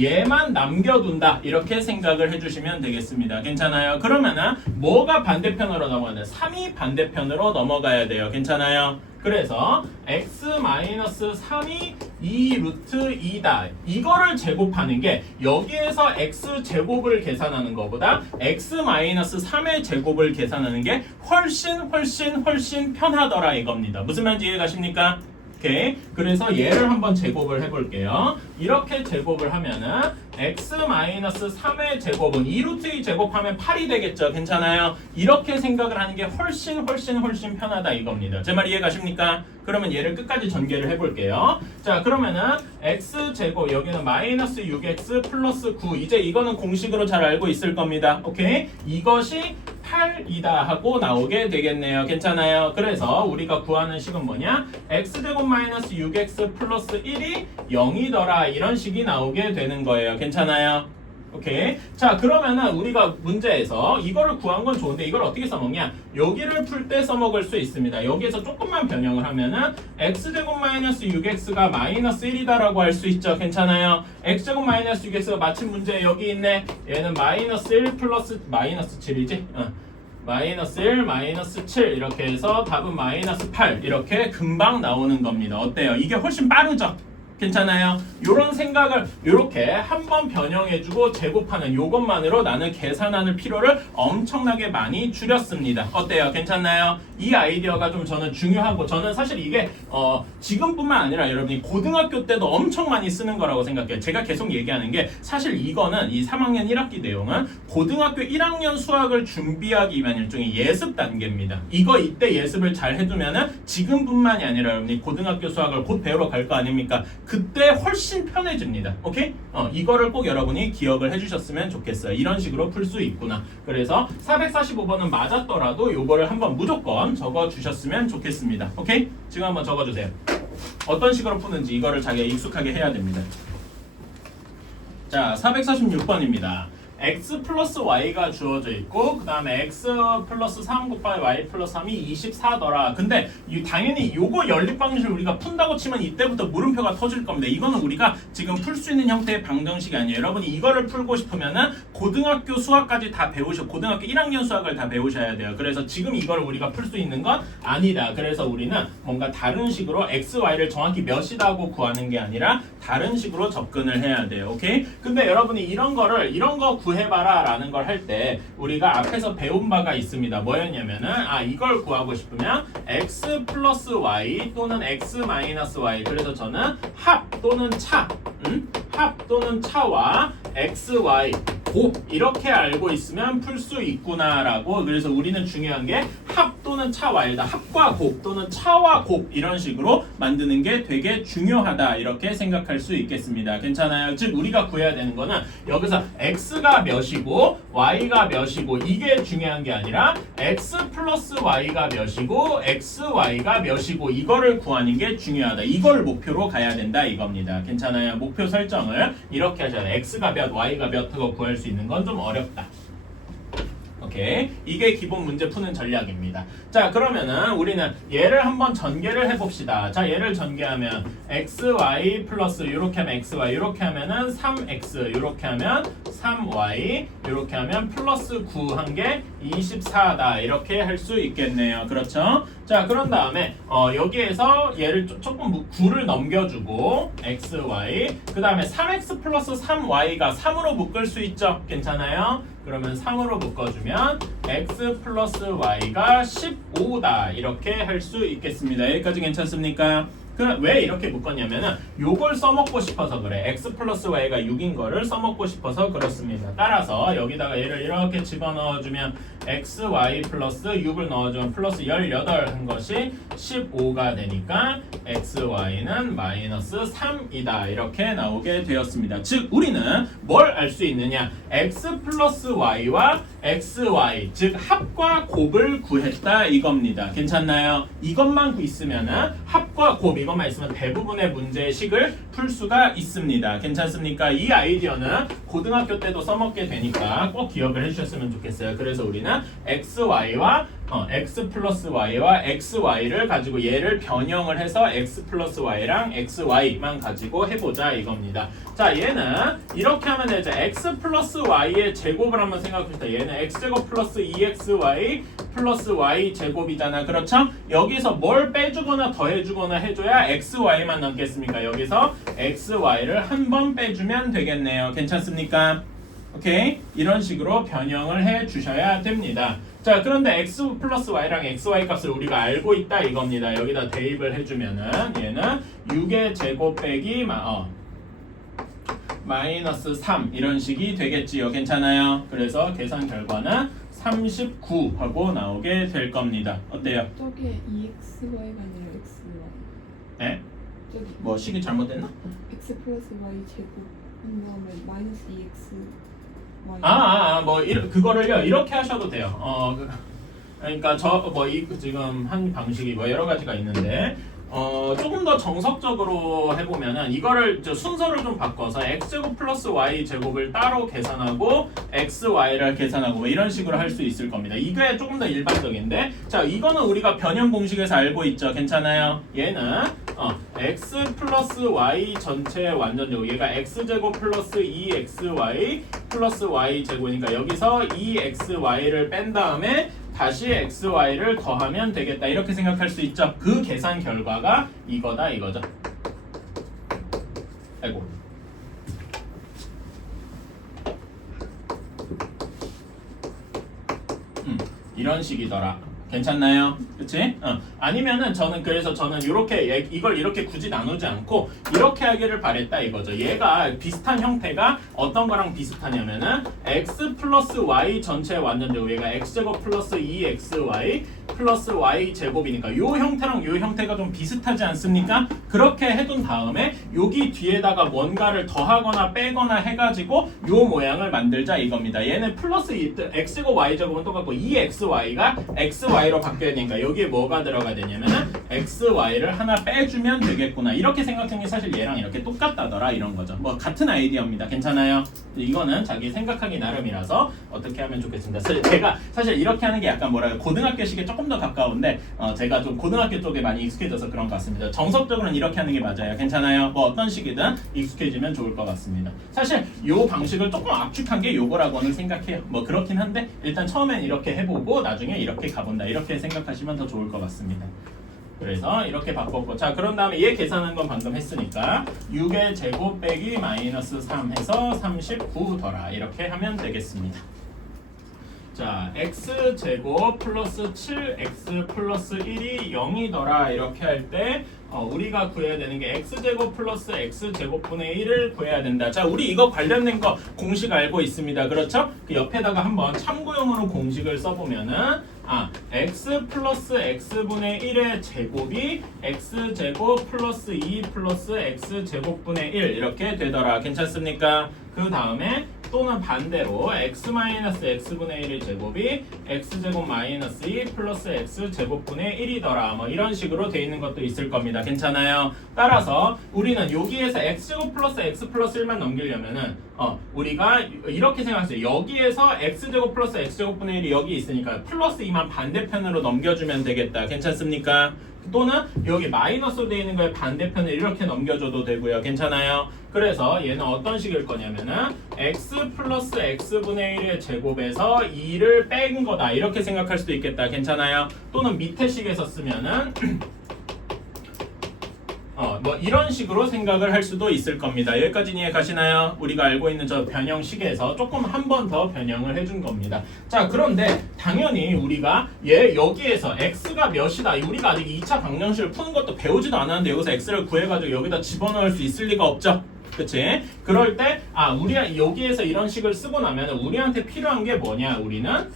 얘만 남겨둔다 이렇게 생각을 해주시면 되겠습니다. 괜찮아요? 그러면은 뭐가 반대편으로 넘어가야 돼? 3이 반대편으로 넘어가야 돼요. 괜찮아요? 그래서 x-3이 2 루트 2다. 이거를 제곱하는 게 여기에서 x 제곱을 계산하는 것보다 x-3의 제곱을 계산하는 게 훨씬 편하더라 이겁니다. 무슨 말인지 이해가십니까? 오케이. 그래서 얘를 한번 제곱을 해볼게요. 이렇게 제곱을 하면은 x-3의 제곱은 2루트 2 제곱하면 8이 되겠죠. 괜찮아요? 이렇게 생각을 하는 게 훨씬 편하다 이겁니다. 제 말 이해가십니까? 그러면 얘를 끝까지 전개를 해볼게요. 자, 그러면은 x제곱 여기는 마이너스 6x 플러스 9 이제 이거는 공식으로 잘 알고 있을 겁니다. 오케이? 이것이 8이다 하고 나오게 되겠네요. 괜찮아요? 그래서 우리가 구하는 식은 뭐냐? x제곱 마이너스 6x 플러스 1이 0이더라 이런 식이 나오게 되는 거예요. 괜찮아요? 오케이. 자, 그러면은 우리가 문제에서 이거를 구한 건 좋은데 이걸 어떻게 써먹냐? 여기를 풀 때 써먹을 수 있습니다. 여기에서 조금만 변형을 하면은 x제곱 마이너스 6x가 마이너스 1이다라고 할 수 있죠. 괜찮아요? x제곱 마이너스 6x가 마침 문제에 여기 있네. 얘는 마이너스 1 플러스 마이너스 7이지? 마이너스 1, 마이너스 7 이렇게 해서 답은 마이너스 8 이렇게 금방 나오는 겁니다. 어때요? 이게 훨씬 빠르죠? 괜찮아요? 이런 생각을 이렇게 한번 변형해주고 제곱하는 이것만으로 나는 계산하는 필요를 엄청나게 많이 줄였습니다. 어때요? 괜찮나요? 이 아이디어가 좀 저는 중요하고 저는 사실 이게 지금뿐만 아니라 여러분이 고등학교 때도 엄청 많이 쓰는 거라고 생각해요. 제가 계속 얘기하는 게 사실 이거는 이 3학년 1학기 내용은 고등학교 1학년 수학을 준비하기 위한 일종의 예습 단계입니다. 이때 예습을 잘 해두면은 지금뿐만이 아니라 여러분이 고등학교 수학을 곧 배우러 갈 거 아닙니까? 그때 훨씬 편해집니다. 오케이? 이거를 꼭 여러분이 기억을 해주셨으면 좋겠어요. 이런 식으로 풀 수 있구나. 그래서 445번은 맞았더라도 요거를 한번 무조건 적어주셨으면 좋겠습니다. 오케이? 지금 한번 적어주세요. 어떤 식으로 푸는지 이거를 자기가 익숙하게 해야 됩니다. 자, 446번입니다. x 플러스 y가 주어져 있고 그 다음에 x 플러스 3 곱하기 y 플러스 3이 24더라. 근데 당연히 요거 연립 방식을 우리가 푼다고 치면 이때부터 물음표가 터질 겁니다. 이거는 우리가 지금 풀 수 있는 형태의 방정식이 아니에요. 여러분이 이거를 풀고 싶으면은 고등학교 수학까지 다 고등학교 1학년 수학을 다 배우셔야 돼요. 그래서 지금 이걸 우리가 풀 수 있는 건 아니다. 그래서 우리는 뭔가 다른 식으로 x, y를 정확히 몇이라고 구하는 게 아니라 다른 식으로 접근을 해야 돼요. 오케이? 근데 여러분이 이런 거 구해봐라 라는 걸 할 때 우리가 앞에서 배운 바가 있습니다. 뭐였냐면은 이걸 구하고 싶으면 x 플러스 y 또는 x 마이너스 y, 그래서 저는 합 또는 합 또는 차와 x, y 곱 이렇게 알고 있으면 풀 수 있구나 라고. 그래서 우리는 중요한 게 합 또는 차와, 일단 합과 곱 또는 차와 곱 이런 식으로 만드는 게 되게 중요하다 이렇게 생각할 수 있겠습니다. 괜찮아요? 즉 우리가 구해야 되는 거는 여기서 x가 몇이고 y가 몇이고 이게 중요한 게 아니라 x 플러스 y가 몇이고 xy가 몇이고 이거를 구하는 게 중요하다. 이걸 목표로 가야 된다 이겁니다. 괜찮아요? 목표 설정을 이렇게 하셔야 돼요. x가 몇, y가 몇 하고 구할 수 있는 건 좀 어렵다. 오케이. 이게 기본 문제 푸는 전략입니다. 자, 그러면은 우리는 얘를 한번 전개를 해봅시다. 자, 얘를 전개하면 xy 플러스 이렇게 하면 xy, 이렇게 하면은 3x, 이렇게 하면 3y, 이렇게 하면 플러스 9 한 게 24다. 이렇게 할 수 있겠네요. 그렇죠? 자, 그런 다음에 여기에서 얘를 조금 9를 넘겨주고 xy, 그 다음에 3x 플러스 3y가 3으로 묶을 수 있죠? 괜찮아요? 그러면 3으로 묶어주면 x 플러스 y가 15다. 이렇게 할 수 있겠습니다. 여기까지 괜찮습니까? 왜 이렇게 묶었냐면은 요걸 써먹고 싶어서 그래. x 플러스 y가 6인 거를 써먹고 싶어서 그렇습니다. 따라서 여기다가 얘를 이렇게 집어넣어주면 x, y 플러스 6을 넣어주면 플러스 18 한 것이 15가 되니까 x, y는 마이너스 3이다. 이렇게 나오게 되었습니다. 즉 우리는 뭘 알 수 있느냐? x 플러스 y와 xy, 즉 합과 곱을 구했다 이겁니다. 괜찮나요? 이것만 있으면은 합과 곱 이것만 있으면 대부분의 문제식을 풀 수가 있습니다. 괜찮습니까? 이 아이디어는 고등학교 때도 써먹게 되니까 꼭 기억을 해주셨으면 좋겠어요. 그래서 우리는 xy와 x 플러스 y와 xy를 가지고 얘를 변형을 해서 x 플러스 y랑 xy만 가지고 해보자 이겁니다. 자, 얘는 이렇게 하면 되죠. x 플러스 y의 제곱을 한번 생각해봅시다. 얘는 x제곱 플러스 2xy 플러스 y 제곱이잖아. 그렇죠? 여기서 뭘 빼주거나 더해주거나 해줘야 xy만 남겠습니까? 여기서 xy를 한 번 빼주면 되겠네요. 괜찮습니까? 오케이? 이런 식으로 변형을 해 주셔야 됩니다. 자, 그런데 x 플러스 y랑 xy 값을 우리가 알고 있다 이겁니다. 여기다 대입을 해주면은 얘는 6의 제곱 빼기 마이너스 3 이런 식이 되겠지요. 괜찮아요? 그래서 계산 결과는 39 하고 나오게 될 겁니다. 어때요? 저게 2xy가 아니라 xy. 네? 저기 뭐 식이 잘못됐나? x 플러스 y 제곱 한 다음에 마이너스 2x y. 그거를요 이렇게 하셔도 돼요. 그러니까 지금 한 방식이 여러 가지가 있는데 조금 더 정석적으로 해보면은 이거를 순서를 좀 바꿔서 x제곱 플러스 y 제곱을 따로 계산하고 xy를 계산하고 이런 식으로 할 수 있을 겁니다. 이게 조금 더 일반적인데, 자, 이거는 우리가 변형 공식에서 알고 있죠. 괜찮아요? 얘는 x 플러스 y 전체의 완전제곱, 얘가 x제곱 플러스 2xy 플러스 y 제곱이니까 여기서 2xy를 뺀 다음에 다시 xy를 더하면 되겠다. 이렇게 생각할 수 있죠. 그 계산 결과가 이거다 이거죠. 아이고. 이런 식이더라. 괜찮나요? 그치? 아니면은 저는 이렇게 이걸 이렇게 굳이 나누지 않고 이렇게 하기를 바랬다 이거죠. 얘가 비슷한 형태가 어떤 거랑 비슷하냐면은 x 플러스 y 전체 완전제곱, 얘가 x제곱 플러스 2xy 플러스 y 제곱이니까 요 형태랑 요 형태가 좀 비슷하지 않습니까? 그렇게 해둔 다음에 여기 뒤에다가 뭔가를 더하거나 빼거나 해가지고 요 모양을 만들자 이겁니다. 얘는 플러스 x제곱 y 제곱은 똑같고 2xy가 xy로 바뀌어야 되니까 여기에 뭐가 들어가야 되냐면은 xy를 하나 빼주면 되겠구나. 이렇게 생각하는 게 사실 얘랑 이렇게 똑같다더라 이런 거죠. 뭐 같은 아이디어입니다. 괜찮아요? 이거는 자기 생각하기 나름이라서 어떻게 하면 좋겠습니다. 제가 사실 이렇게 하는 게 약간 고등학교식에 조금 더 가까운데 제가 좀 고등학교 쪽에 많이 익숙해져서 그런 것 같습니다. 정석적으로는 이렇게 하는 게 맞아요. 괜찮아요? 뭐 어떤 식이든 익숙해지면 좋을 것 같습니다. 사실 요 방식을 조금 압축한 게 요거라고는 생각해요. 뭐 그렇긴 한데 일단 처음엔 이렇게 해보고 나중에 이렇게 가본다. 이렇게 생각하시면 더 좋을 것 같습니다. 그래서 이렇게 바꿨고 자 그런 다음에 얘 계산한 건 방금 했으니까 6의 제곱 빼기 마이너스 3 해서 39 더라 이렇게 하면 되겠습니다. 자 x제곱 플러스 7x 플러스 1이 0이더라 이렇게 할 때 우리가 구해야 되는 게 x제곱 플러스 x제곱분의 1을 구해야 된다. 자 우리 이거 관련된 거 공식 알고 있습니다. 그렇죠? 그 옆에다가 한번 참고용으로 공식을 써보면은 x 플러스 x분의 1의 제곱이 x제곱 플러스 2 플러스 x제곱분의 1 이렇게 되더라. 괜찮습니까? 그 다음에 또는 반대로 x 마이너스 x분의 1의 제곱이 x제곱 마이너스 2 플러스 x제곱분의 1이더라. 뭐 이런 식으로 돼 있는 것도 있을 겁니다. 괜찮아요? 따라서 우리는 여기에서 x제곱 플러스 x 플러스 1만 넘기려면은 우리가 이렇게 생각했어요. 여기에서 x제곱 플러스 x제곱분의 1이 여기 있으니까 플러스 2만 반대편으로 넘겨주면 되겠다. 괜찮습니까? 또는 여기 마이너스로 되어 있는 거에 반대편을 이렇게 넘겨줘도 되고요. 괜찮아요? 그래서 얘는 어떤 식일 거냐면은 x 플러스 x분의 1의 제곱에서 2를 뺀 거다 이렇게 생각할 수도 있겠다. 괜찮아요? 또는 밑에 식에서 쓰면은 뭐 이런 식으로 생각을 할 수도 있을 겁니다. 여기까지 이해 가시나요? 우리가 알고 있는 저 변형식에서 조금 한 번 더 변형을 해준 겁니다. 자 그런데 당연히 우리가 얘 여기에서 x가 몇이다. 우리가 아직 2차 방정식을 푸는 것도 배우지도 않았는데 여기서 x를 구해가지고 여기다 집어넣을 수 있을 리가 없죠. 그치? 그럴 때 우리가 여기에서 이런 식을 쓰고 나면 우리한테 필요한 게 뭐냐? 우리는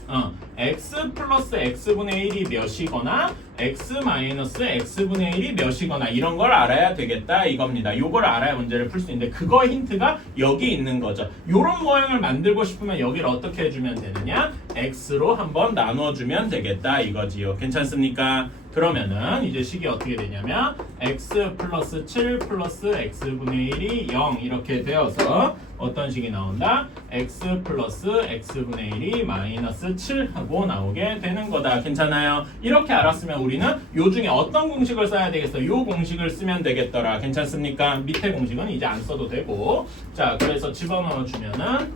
x 플러스 x분의 1이 몇이거나 x 마이너스 x분의 1이 몇이거나 이런 걸 알아야 되겠다 이겁니다. 요걸 알아야 문제를 풀 수 있는데 그거 힌트가 여기 있는 거죠. 요런 모양을 만들고 싶으면 여기를 어떻게 해주면 되느냐? x로 한번 나눠주면 되겠다 이거지요. 괜찮습니까? 그러면은 이제 식이 어떻게 되냐면 x 플러스 7 플러스 x분의 1이 0 이렇게 되어서 어떤 식이 나온다? x 플러스 x분의 1이 마이너스 7 하고 나오게 되는 거다. 괜찮아요? 이렇게 알았으면 우리는 요 중에 어떤 공식을 써야 되겠어? 요 공식을 쓰면 되겠더라. 괜찮습니까? 밑에 공식은 이제 안 써도 되고 자 그래서 집어넣어 주면은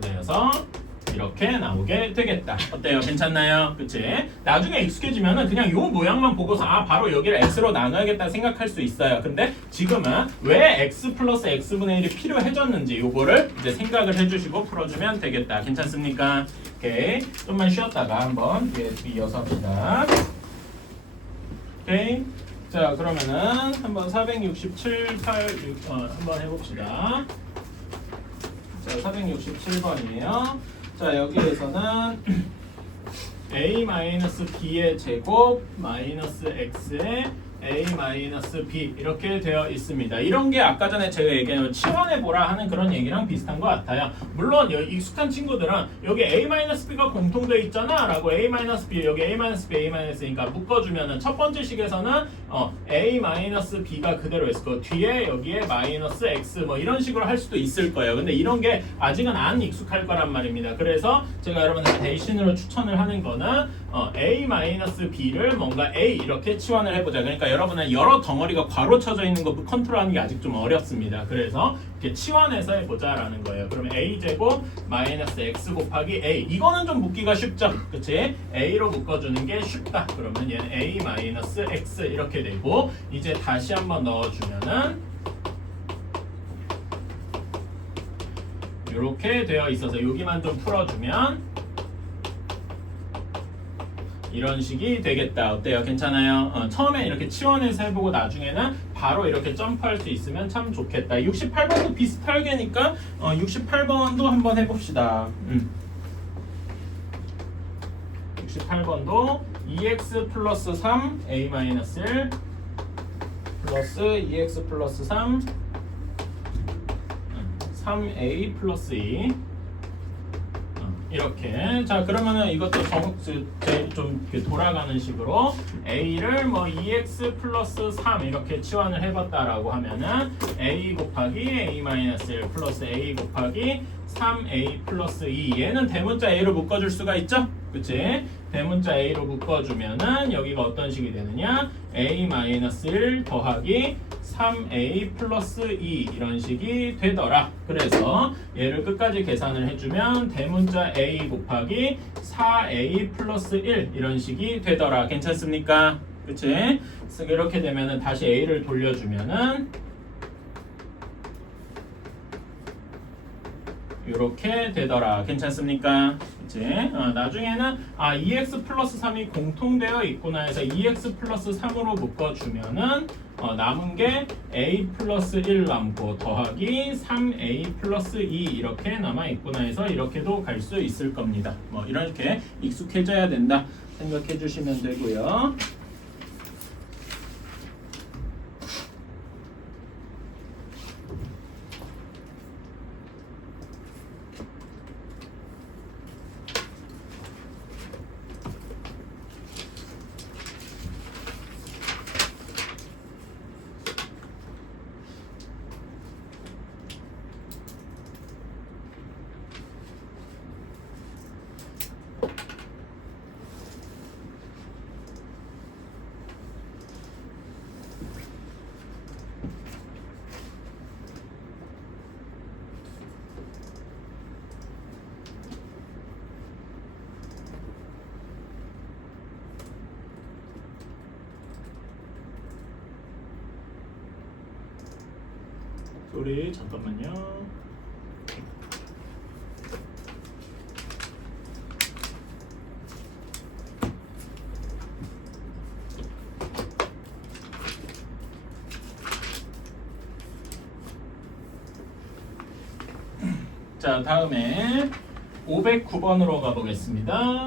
그래서 이렇게 나오게 되겠다. 어때요? 괜찮나요? 그치? 나중에 익숙해지면은 그냥 요 모양만 보고서 바로 여기를 x로 나눠야겠다 생각할 수 있어요. 근데 지금은 왜 x 플러스 x분의 1이 필요해졌는지 요거를 이제 생각을 해주시고 풀어주면 되겠다. 괜찮습니까? 오케이. 좀만 쉬었다가 한번 이어서 합시다. 오케이. 자 그러면은 한번 467, 8, 6 한번 해봅시다. 자 467번이에요. 자 여기에서는 a-b의 제곱 마이너스 x의 a-b 이렇게 되어 있습니다. 이런 게 아까 전에 제가 얘기한 치환해보라 하는 그런 얘기랑 비슷한 것 같아요. 물론 익숙한 친구들은 여기 a-b가 공통되어 있잖아 라고 a-b 여기 a-b a-b니까 묶어주면은 첫 번째 식에서는 a-b가 그대로 있을 거 뒤에 여기에 마이너스 x 뭐 이런 식으로 할 수도 있을 거예요. 근데 이런 게 아직은 안 익숙할 거란 말입니다. 그래서 제가 여러분들 대신으로 추천을 하는 거는 a-b를 뭔가 a 이렇게 치환을 해보자. 그러니까 여러분은 여러 덩어리가 괄호 쳐져 있는 거 컨트롤하는 게 아직 좀 어렵습니다. 그래서 이렇게 치환해서 해보자라는 거예요. 그러면 a제곱 마이너스 x 곱하기 a 이거는 좀 묶기가 쉽죠. 그치? a로 묶어주는 게 쉽다. 그러면 얘는 a 마이너스 x 이렇게 되고 이제 다시 한번 넣어주면은 이렇게 되어 있어서 여기만 좀 풀어주면 이런 식이 되겠다. 어때요? 괜찮아요? 처음에 이렇게 치환해서 해보고 나중에는 바로 이렇게 점프할 수 있으면 참 좋겠다. 68번도 비슷하게니까 68번도 한번 해봅시다. 68번도 2x 플러스 3 a 마이너스 1 플러스 2x 플러스 3 3a 플러스 2 이렇게. 자 그러면은 이것도 좀 돌아가는 식으로 a를 뭐 2x 플러스 3 이렇게 치환을 해봤다라고 하면은 a 곱하기 a 마이너스 1 플러스 a 곱하기 3a 플러스 2 얘는 대문자 a로 묶어줄 수가 있죠? 그치? 대문자 a로 묶어주면은 여기가 어떤 식이 되느냐? a 마이너스 1 더하기 3a 플러스 2 이런 식이 되더라. 그래서 얘를 끝까지 계산을 해주면 대문자 a 곱하기 4a 플러스 1 이런 식이 되더라. 괜찮습니까? 그치? 그래서 이렇게 되면은 다시 a를 돌려주면은 이렇게 되더라. 괜찮습니까? 그치? 나중에는 2x 플러스 3이 공통되어 있구나 해서 2x 플러스 3으로 묶어주면은 남은 게 a 플러스 1 남고 더하기 3a 플러스 2 이렇게 남아있구나 해서 이렇게도 갈 수 있을 겁니다. 뭐 이렇게 익숙해져야 된다 생각해 주시면 되고요. 소리 잠깐만요. 자, 다음에 509번으로 가보겠습니다.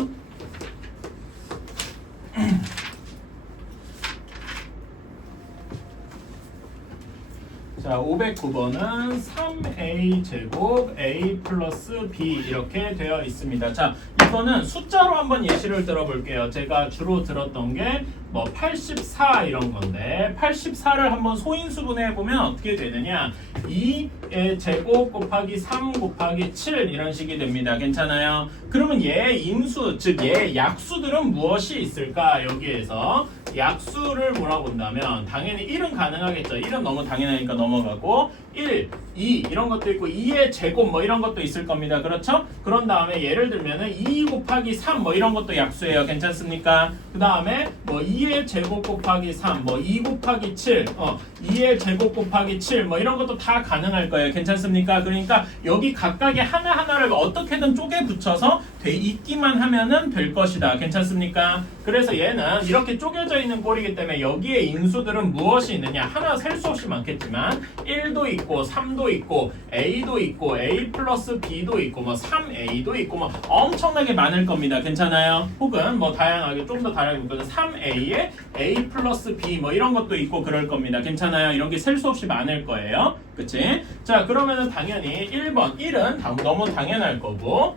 자, 509번은 3a 제곱 a 플러스 b 이렇게 되어 있습니다. 자, 이거는 숫자로 한번 예시를 들어볼게요. 제가 주로 들었던 게 뭐 84 이런 건데 84를 한번 소인수분해 해보면 어떻게 되느냐 2의 제곱 곱하기 3 곱하기 7 이런 식이 됩니다. 괜찮아요? 그러면 얘 인수 즉 얘 약수들은 무엇이 있을까? 여기에서 약수를 물어본다면 당연히 1은 가능하겠죠. 1은 너무 당연하니까 넘어가고 1, 2 이런 것도 있고 2의 제곱 뭐 이런 것도 있을 겁니다. 그렇죠? 그런 다음에 예를 들면은 2 곱하기 3 뭐 이런 것도 약수예요. 괜찮습니까? 그 다음에 뭐 2의 제곱 곱하기 3 뭐 2 곱하기 7 2의 제곱 곱하기 7 뭐 이런 것도 다 가능할 거예요. 괜찮습니까? 그러니까 여기 각각의 하나하나를 어떻게든 쪼개 붙여서 돼 있기만 하면은 될 것이다. 괜찮습니까? 그래서 얘는 이렇게 쪼개져 있는 꼴이기 때문에 여기에 인수들은 무엇이 있느냐 하나 셀 수 없이 많겠지만 1도 있고 3도 있고 a도 있고 a 플러스 b도 있고 뭐 3a도 있고 뭐 엄청나게 많을 겁니다. 괜찮아요? 혹은 뭐 다양하게 좀 더 다양하게 묶어서 3a에 a 플러스 b 뭐 이런 것도 있고 그럴 겁니다. 괜찮아요? 이런 게 셀 수 없이 많을 거예요. 그치? 자, 그러면은 당연히 1번 1은 너무 당연할 거고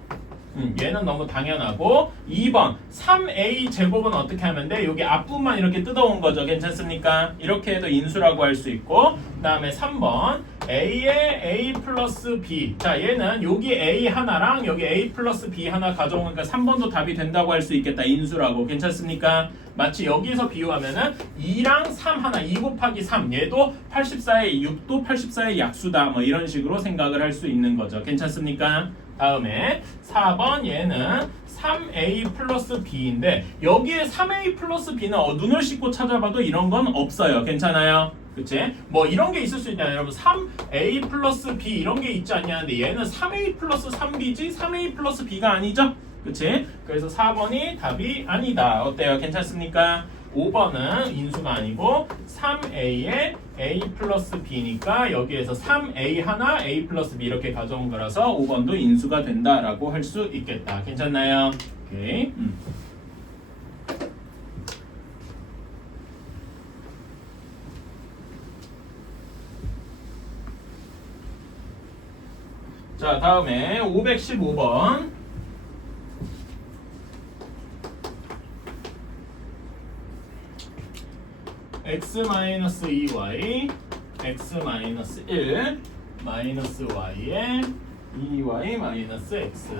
얘는 너무 당연하고 2번 3a 제곱은 어떻게 하면 돼? 여기 앞부분만 이렇게 뜯어온 거죠. 괜찮습니까? 이렇게 해도 인수라고 할 수 있고 그 다음에 3번 a에 a 플러스 b 자 얘는 여기 a 하나랑 여기 a 플러스 b 하나 가져오니까 3번도 답이 된다고 할 수 있겠다. 인수라고. 괜찮습니까? 마치 여기서 비유하면은 2랑 3 하나 2 곱하기 3 얘도 84의 6도 84의 약수다 뭐 이런 식으로 생각을 할 수 있는 거죠. 괜찮습니까? 다음에 4번 얘는 3a 플러스 b인데 여기에 3a 플러스 b는 눈을 씻고 찾아봐도 이런 건 없어요. 괜찮아요? 그치? 뭐 이런 게 있을 수 있잖아요. 여러분 3a 플러스 b 이런 게 있지 않냐는데 얘는 3a 플러스 3b지 3a 플러스 b가 아니죠? 그치? 그래서 4번이 답이 아니다. 어때요? 괜찮습니까? 5번은 인수가 아니고 3a에 a 플러스 b니까 여기에서 3a 하나 a 플러스 b 이렇게 가져온 거라서 5번도 인수가 된다라고 할 수 있겠다. 괜찮나요? 오케이. 자, 다음에 515번. x-2y x-1 마이너스 y에 2y 마이너스 x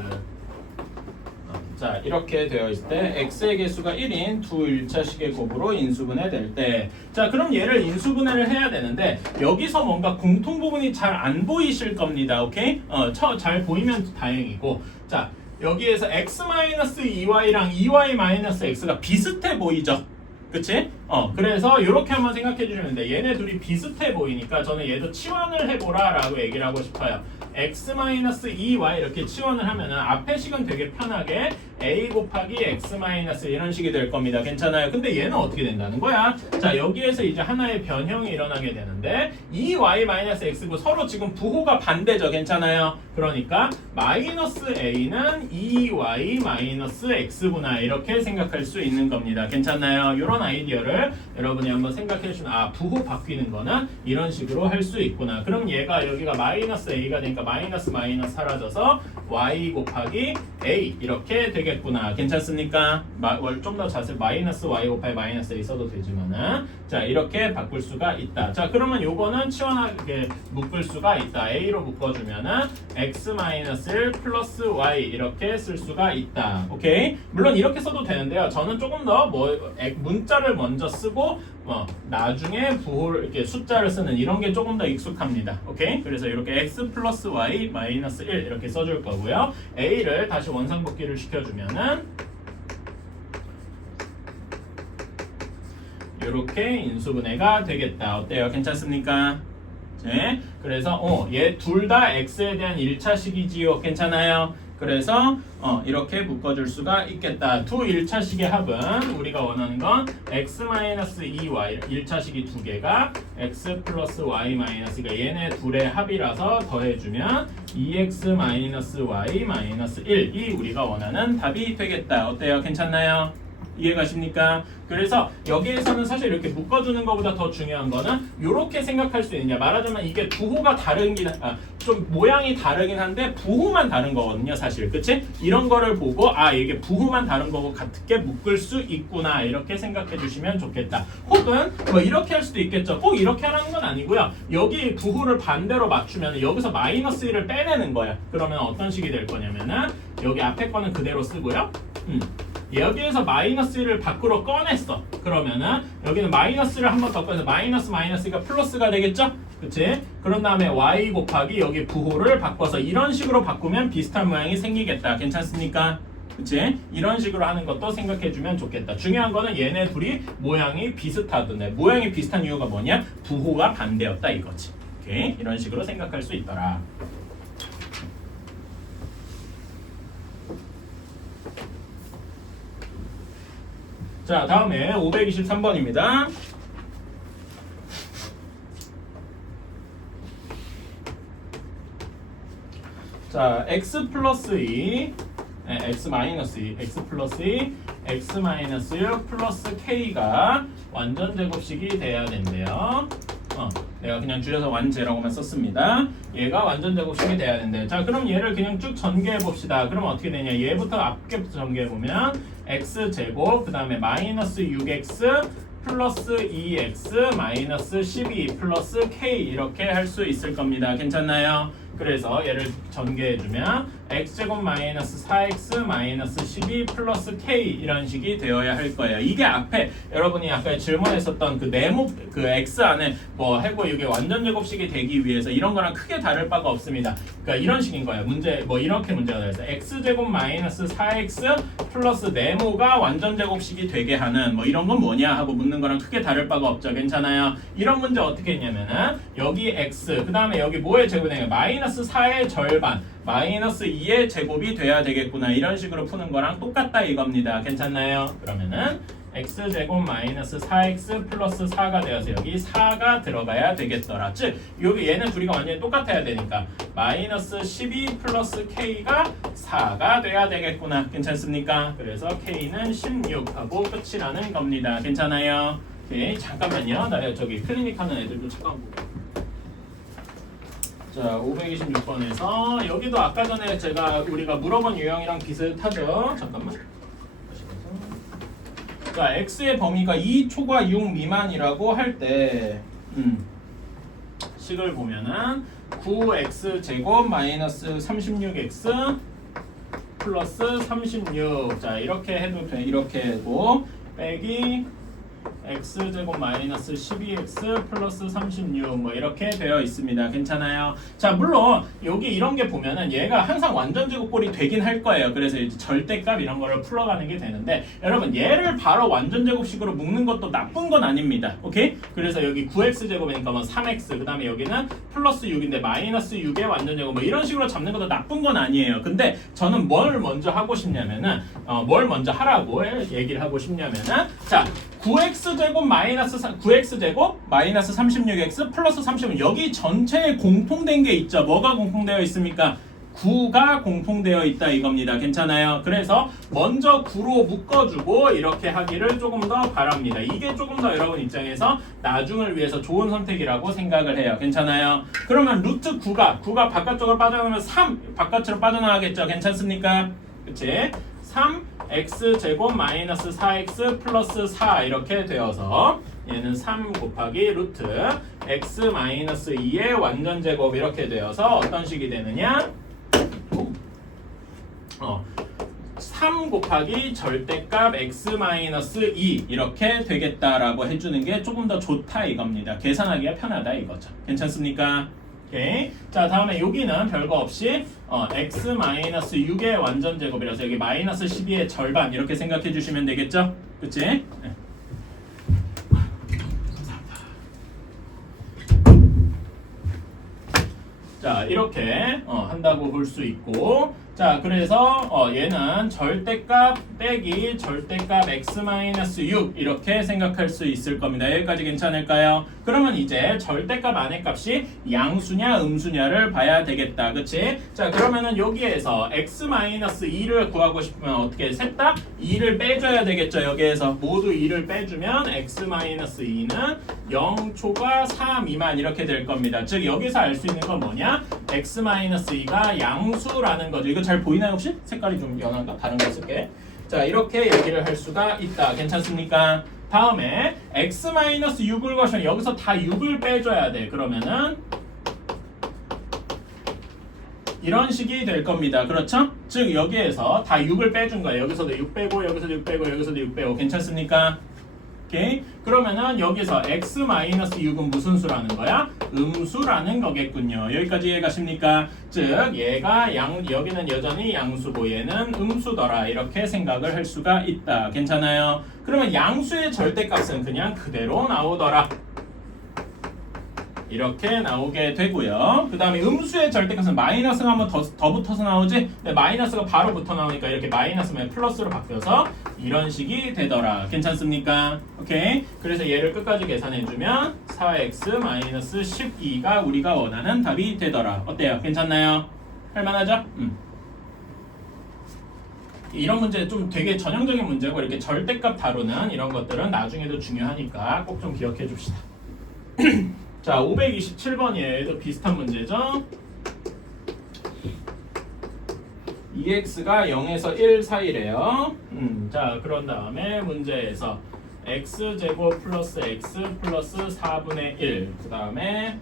자 이렇게 되어 있을 때 x의 개수가 1인 두 1차식의 곱으로 인수분해 될 때 자 그럼 얘를 인수분해를 해야 되는데 여기서 뭔가 공통 부분이 잘 안 보이실 겁니다. 오케이? 잘 보이면 다행이고 자 여기에서 x-2y랑 2y-x가 비슷해 보이죠? 그치? 그래서 이렇게 한번 생각해 주시면 돼. 얘네 둘이 비슷해 보이니까 저는 얘도 치환을 해보라 라고 얘기를 하고 싶어요. x-2y 이렇게 치환을 하면은 앞에 식은 되게 편하게 a 곱하기 x- 이런 식이 될 겁니다. 괜찮아요? 근데 얘는 어떻게 된다는 거야? 자 여기에서 이제 하나의 변형이 일어나게 되는데 2y-x고 서로 지금 부호가 반대죠. 괜찮아요? 그러니까 마이너스 a는 2y-x구나 이렇게 생각할 수 있는 겁니다. 괜찮나요? 이런 아이디어를 여러분이 한번 생각해 주시면 부호 바뀌는 거는 이런 식으로 할 수 있구나. 그럼 얘가 여기가 마이너스 a가 되니까 마이너스 사라져서 y 곱하기 a 이렇게 되겠구나. 괜찮습니까? 좀 더 자세히 마이너스 y 곱하기 마이너스 a 써도 되지만은 자 이렇게 바꿀 수가 있다. 자 그러면 요거는 치환하게 묶을 수가 있다. a로 묶어주면은 x-1 플러스 y 이렇게 쓸 수가 있다. 오케이? 물론 이렇게 써도 되는데요. 저는 조금 더 문자를 먼저 쓰고 나중에 부호를 이렇게 숫자를 쓰는 이런 게 조금 더 익숙합니다. 오케이? 그래서 이렇게 x 플러스 y 마이너스 1 이렇게 써줄 거고요. a를 다시 원상복귀를 시켜주면은 이렇게 인수분해가 되겠다. 어때요? 괜찮습니까? 네. 그래서 얘 둘 다 x에 대한 1차식이지요. 괜찮아요? 그래서 이렇게 묶어줄 수가 있겠다. 두 1차식의 합은 우리가 원하는 건 x-2y 1차식이 두 개가 x 플러스 y 마이너스가 얘네 둘의 합이라서 더해주면 2x-y-1이 우리가 원하는 답이 되겠다. 어때요? 괜찮나요? 이해가십니까? 그래서 여기에서는 사실 이렇게 묶어주는 것보다 더 중요한 거는 이렇게 생각할 수 있냐. 말하자면 이게 부호가 좀 모양이 다르긴 한데 부호만 다른 거거든요. 사실 그치? 이런 거를 보고 이게 부호만 다른 거고 같게 묶을 수 있구나 이렇게 생각해 주시면 좋겠다. 혹은 이렇게 할 수도 있겠죠. 꼭 이렇게 하라는 건 아니고요. 여기 부호를 반대로 맞추면 여기서 마이너스 1을 빼내는 거야. 그러면 어떤 식이 될 거냐면은 여기 앞에 거는 그대로 쓰고요. 여기에서 마이너스 1을 밖으로 꺼냈어. 그러면은 여기는 마이너스를 한 번 더 꺼내서 마이너스가 플러스가 되겠죠? 그치? 그런 다음에 y 곱하기 여기 부호를 바꿔서 이런 식으로 바꾸면 비슷한 모양이 생기겠다. 괜찮습니까? 그치? 이런 식으로 하는 것도 생각해주면 좋겠다. 중요한 거는 얘네 둘이 모양이 비슷하던데 모양이 비슷한 이유가 뭐냐? 부호가 반대였다 이거지. 오케이? 이런 식으로 생각할 수 있더라. 자 다음에 523번입니다. 자 x 플러스 2 x 마이너스 2 x 플러스 2 x 마이너스 6 플러스 k가 완전 제곱식이 돼야 된대요. 내가 그냥 줄여서 완제라고만 썼습니다. 얘가 완전 제곱식이 돼야 된대. 자 그럼 얘를 그냥 쭉 전개해 봅시다. 그럼 어떻게 되냐? 얘부터 앞에부터 전개해 보면 x 제곱 그 다음에 마이너스 6x 플러스 2x 마이너스 12 플러스 k 이렇게 할 수 있을 겁니다. 괜찮나요? 그래서 얘를 전개해주면 x제곱 마이너스 4x 마이너스 12 플러스 k 이런 식이 되어야 할 거예요. 이게 앞에 여러분이 아까 질문했었던 그 네모 그 x 안에 하고 이게 완전 제곱식이 되기 위해서 이런 거랑 크게 다를 바가 없습니다. 그러니까 이런 식인 거예요. 문제 이렇게 문제가 되어서 x제곱 마이너스 4x 플러스 네모가 완전 제곱식이 되게 하는 이런 건 뭐냐 하고 묻는 거랑 크게 다를 바가 없죠. 괜찮아요? 이런 문제 어떻게 했냐면은 여기 x 그 다음에 여기 뭐의 제곱이 되냐 마이너스 4의 절반 마이너스 2의 제곱이 돼야 되겠구나 이런 식으로 푸는 거랑 똑같다 이겁니다. 괜찮나요? 그러면은 x제곱 마이너스 4x 플러스 4가 되어서 여기 4가 들어가야 되겠더라. 즉 여기 얘는 둘이가 완전히 똑같아야 되니까 마이너스 12 플러스 k가 4가 돼야 되겠구나. 괜찮습니까? 그래서 k는 16하고 끝이라는 겁니다. 괜찮아요? 오케이 잠깐만요. 나 저기 클리닉 하는 애들도 잠깐 볼게요. 자, 526번에서 여기도 아까 전에 우리가 물어본 유형이랑 비슷하죠? 잠깐만. 자, x의 범위가 2초과 6 미만이라고 할 때 식을 보면은 9x 제곱 마이너스 36x 플러스 36. 자, 이렇게 해도 돼. 이렇게 하고 빼기 x제곱 마이너스 12x 플러스 36 뭐 이렇게 되어 있습니다. 괜찮아요? 자, 물론 여기 이런 게 보면은 얘가 항상 완전제곱꼴이 되긴 할 거예요. 그래서 이제 절대값 이런 거를 풀어가는 게 되는데 여러분 얘를 바로 완전제곱식으로 묶는 것도 나쁜 건 아닙니다. 오케이? 그래서 여기 9x제곱이니까 뭐 3x 그 다음에 여기는 플러스 6인데 마이너스 6의 완전제곱 뭐 이런 식으로 잡는 것도 나쁜 건 아니에요. 근데 저는 뭘 먼저 하고 싶냐면은 뭘 먼저 하라고 얘기를 하고 싶냐면은 자 9x제곱 마이너스 9x제곱 마이너스 36x 플러스 36 여기 전체에 공통된 게 있죠. 뭐가 공통되어 있습니까? 9가 공통되어 있다 이겁니다. 괜찮아요? 그래서 먼저 9로 묶어주고 이렇게 하기를 조금 더 바랍니다. 이게 조금 더 여러분 입장에서 나중을 위해서 좋은 선택이라고 생각을 해요. 괜찮아요? 그러면 루트 9가 바깥쪽으로 빠져나가면 3 바깥으로 빠져나가겠죠. 괜찮습니까? 그치? 3x제곱 마이너스 4x 플러스 4 이렇게 되어서 얘는 3 곱하기 루트 x 마이너스 2의 완전제곱 이렇게 되어서 어떤 식이 되느냐 3 곱하기 절대값 x 마이너스 2 이렇게 되겠다라고 해주는 게 조금 더 좋다 이겁니다. 계산하기가 편하다 이거죠. 괜찮습니까? 오케이. 자, 다음에 여기는 별거 없이 x 마이너스 6의 완전제곱이라서 여기 마이너스 12의 절반 이렇게 생각해 주시면 되겠죠? 그치? 네. 자, 이렇게 한다고 볼 수 있고 자, 그래서 얘는 절대값 빼기 절대값 x-6 이렇게 생각할 수 있을 겁니다. 여기까지 괜찮을까요? 그러면 이제 절대값 안의 값이 양수냐 음수냐를 봐야 되겠다. 그치? 자, 그러면은 여기에서 x-2를 구하고 싶으면 어떻게 셋 다 2를 빼줘야 되겠죠. 여기에서 모두 2를 빼주면 x-2는 0초과 4 미만 이렇게 될 겁니다. 즉 여기서 알 수 있는 건 뭐냐? x-2가 양수라는 거죠. 이거 잘 보이나요 혹시? 색깔이 좀 연한가? 다른 거 쓸게. 자, 이렇게 얘기를 할 수가 있다. 괜찮습니까? 다음에 x-6을 거시면 여기서 다 6을 빼줘야 돼. 그러면은 이런 식이 될 겁니다. 그렇죠? 즉 여기에서 다 6을 빼준 거예요. 여기서도 6 빼고 여기서도 6 빼고 여기서도 6 빼고 괜찮습니까? 오케이? 그러면은 여기서 x-6은 무슨 수라는 거야? 음수라는 거겠군요. 여기까지 이해가십니까? 즉 얘가 여기는 여전히 양수고 얘는 음수더라 이렇게 생각을 할 수가 있다. 괜찮아요? 그러면 양수의 절대값은 그냥 그대로 나오더라. 이렇게 나오게 되고요. 그 다음에 음수의 절대값은 마이너스가 한번 더 붙어서 나오지? 근데 마이너스가 바로 붙어 나오니까 이렇게 마이너스면 플러스로 바뀌어서 이런 식이 되더라. 괜찮습니까? 오케이. 그래서 얘를 끝까지 계산해주면 4x-12가 우리가 원하는 답이 되더라. 어때요? 괜찮나요? 할만하죠? 이런 문제 좀 되게 전형적인 문제고 이렇게 절대값 다루는 이런 것들은 나중에도 중요하니까 꼭 좀 기억해 줍시다. 자, 527번이에요. 얘도 비슷한 문제죠. 2x가 0에서 1 사이래요. 자, 그런 다음에 문제에서 x제곱 플러스 x 플러스 4분의 1. 그 다음에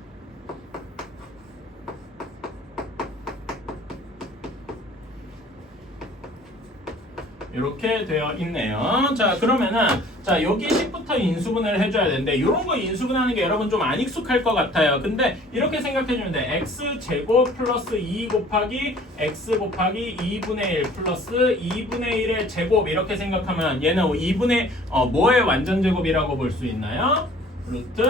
이렇게 되어 있네요. 자, 그러면은 자 여기 식부터 인수분해를 해줘야 되는데 이런 거 인수분해하는 게 여러분 좀 안 익숙할 것 같아요. 근데 이렇게 생각해주면 돼. x 제곱 플러스 2 곱하기 x 곱하기 2분의 1 플러스 2분의 1의 제곱 이렇게 생각하면 얘는 2분의 뭐의 완전 제곱이라고 볼 수 있나요? 루트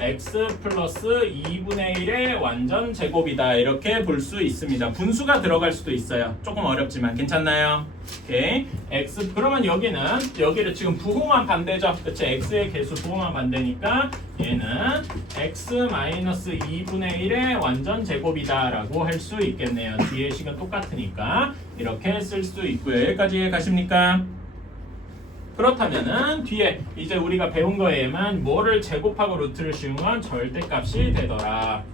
x 플러스 2분의 1의 완전 제곱이다 이렇게 볼 수 있습니다. 분수가 들어갈 수도 있어요. 조금 어렵지만 괜찮나요? 오케이. x 그러면 여기를 지금 부호만 반대죠. 그치? x의 개수 부호만 반대니까 얘는 x 마이너스 2분의 1의 완전 제곱이다 라고 할 수 있겠네요. 뒤에 식은 똑같으니까 이렇게 쓸 수 있고요. 여기까지 가십니까? 그렇다면은 뒤에 이제 우리가 배운 거에만 뭐를 제곱하고 루트를 씌우면 절대값이 되더라.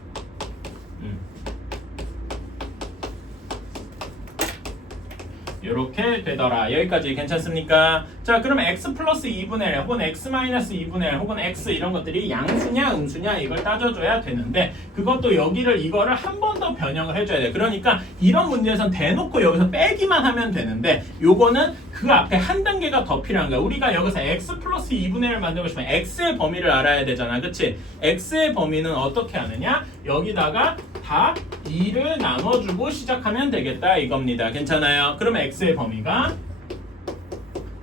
이렇게 되더라. 여기까지 괜찮습니까? 자, 그럼 x 플러스 2분의 1 혹은 x 마이너스 2분의 1 혹은 x 이런 것들이 양수냐 음수냐 이걸 따져줘야 되는데 그것도 이거를 한 번 더 변형을 해줘야 돼. 그러니까 이런 문제에선 대놓고 여기서 빼기만 하면 되는데 요거는 그 앞에 한 단계가 더 필요한 거야. 우리가 여기서 x 플러스 2분의 1을 만들고 싶으면 x의 범위를 알아야 되잖아. 그치? x의 범위는 어떻게 하느냐? 여기다가 다 2를 나눠주고 시작하면 되겠다 이겁니다. 괜찮아요? 그러면 x의 범위가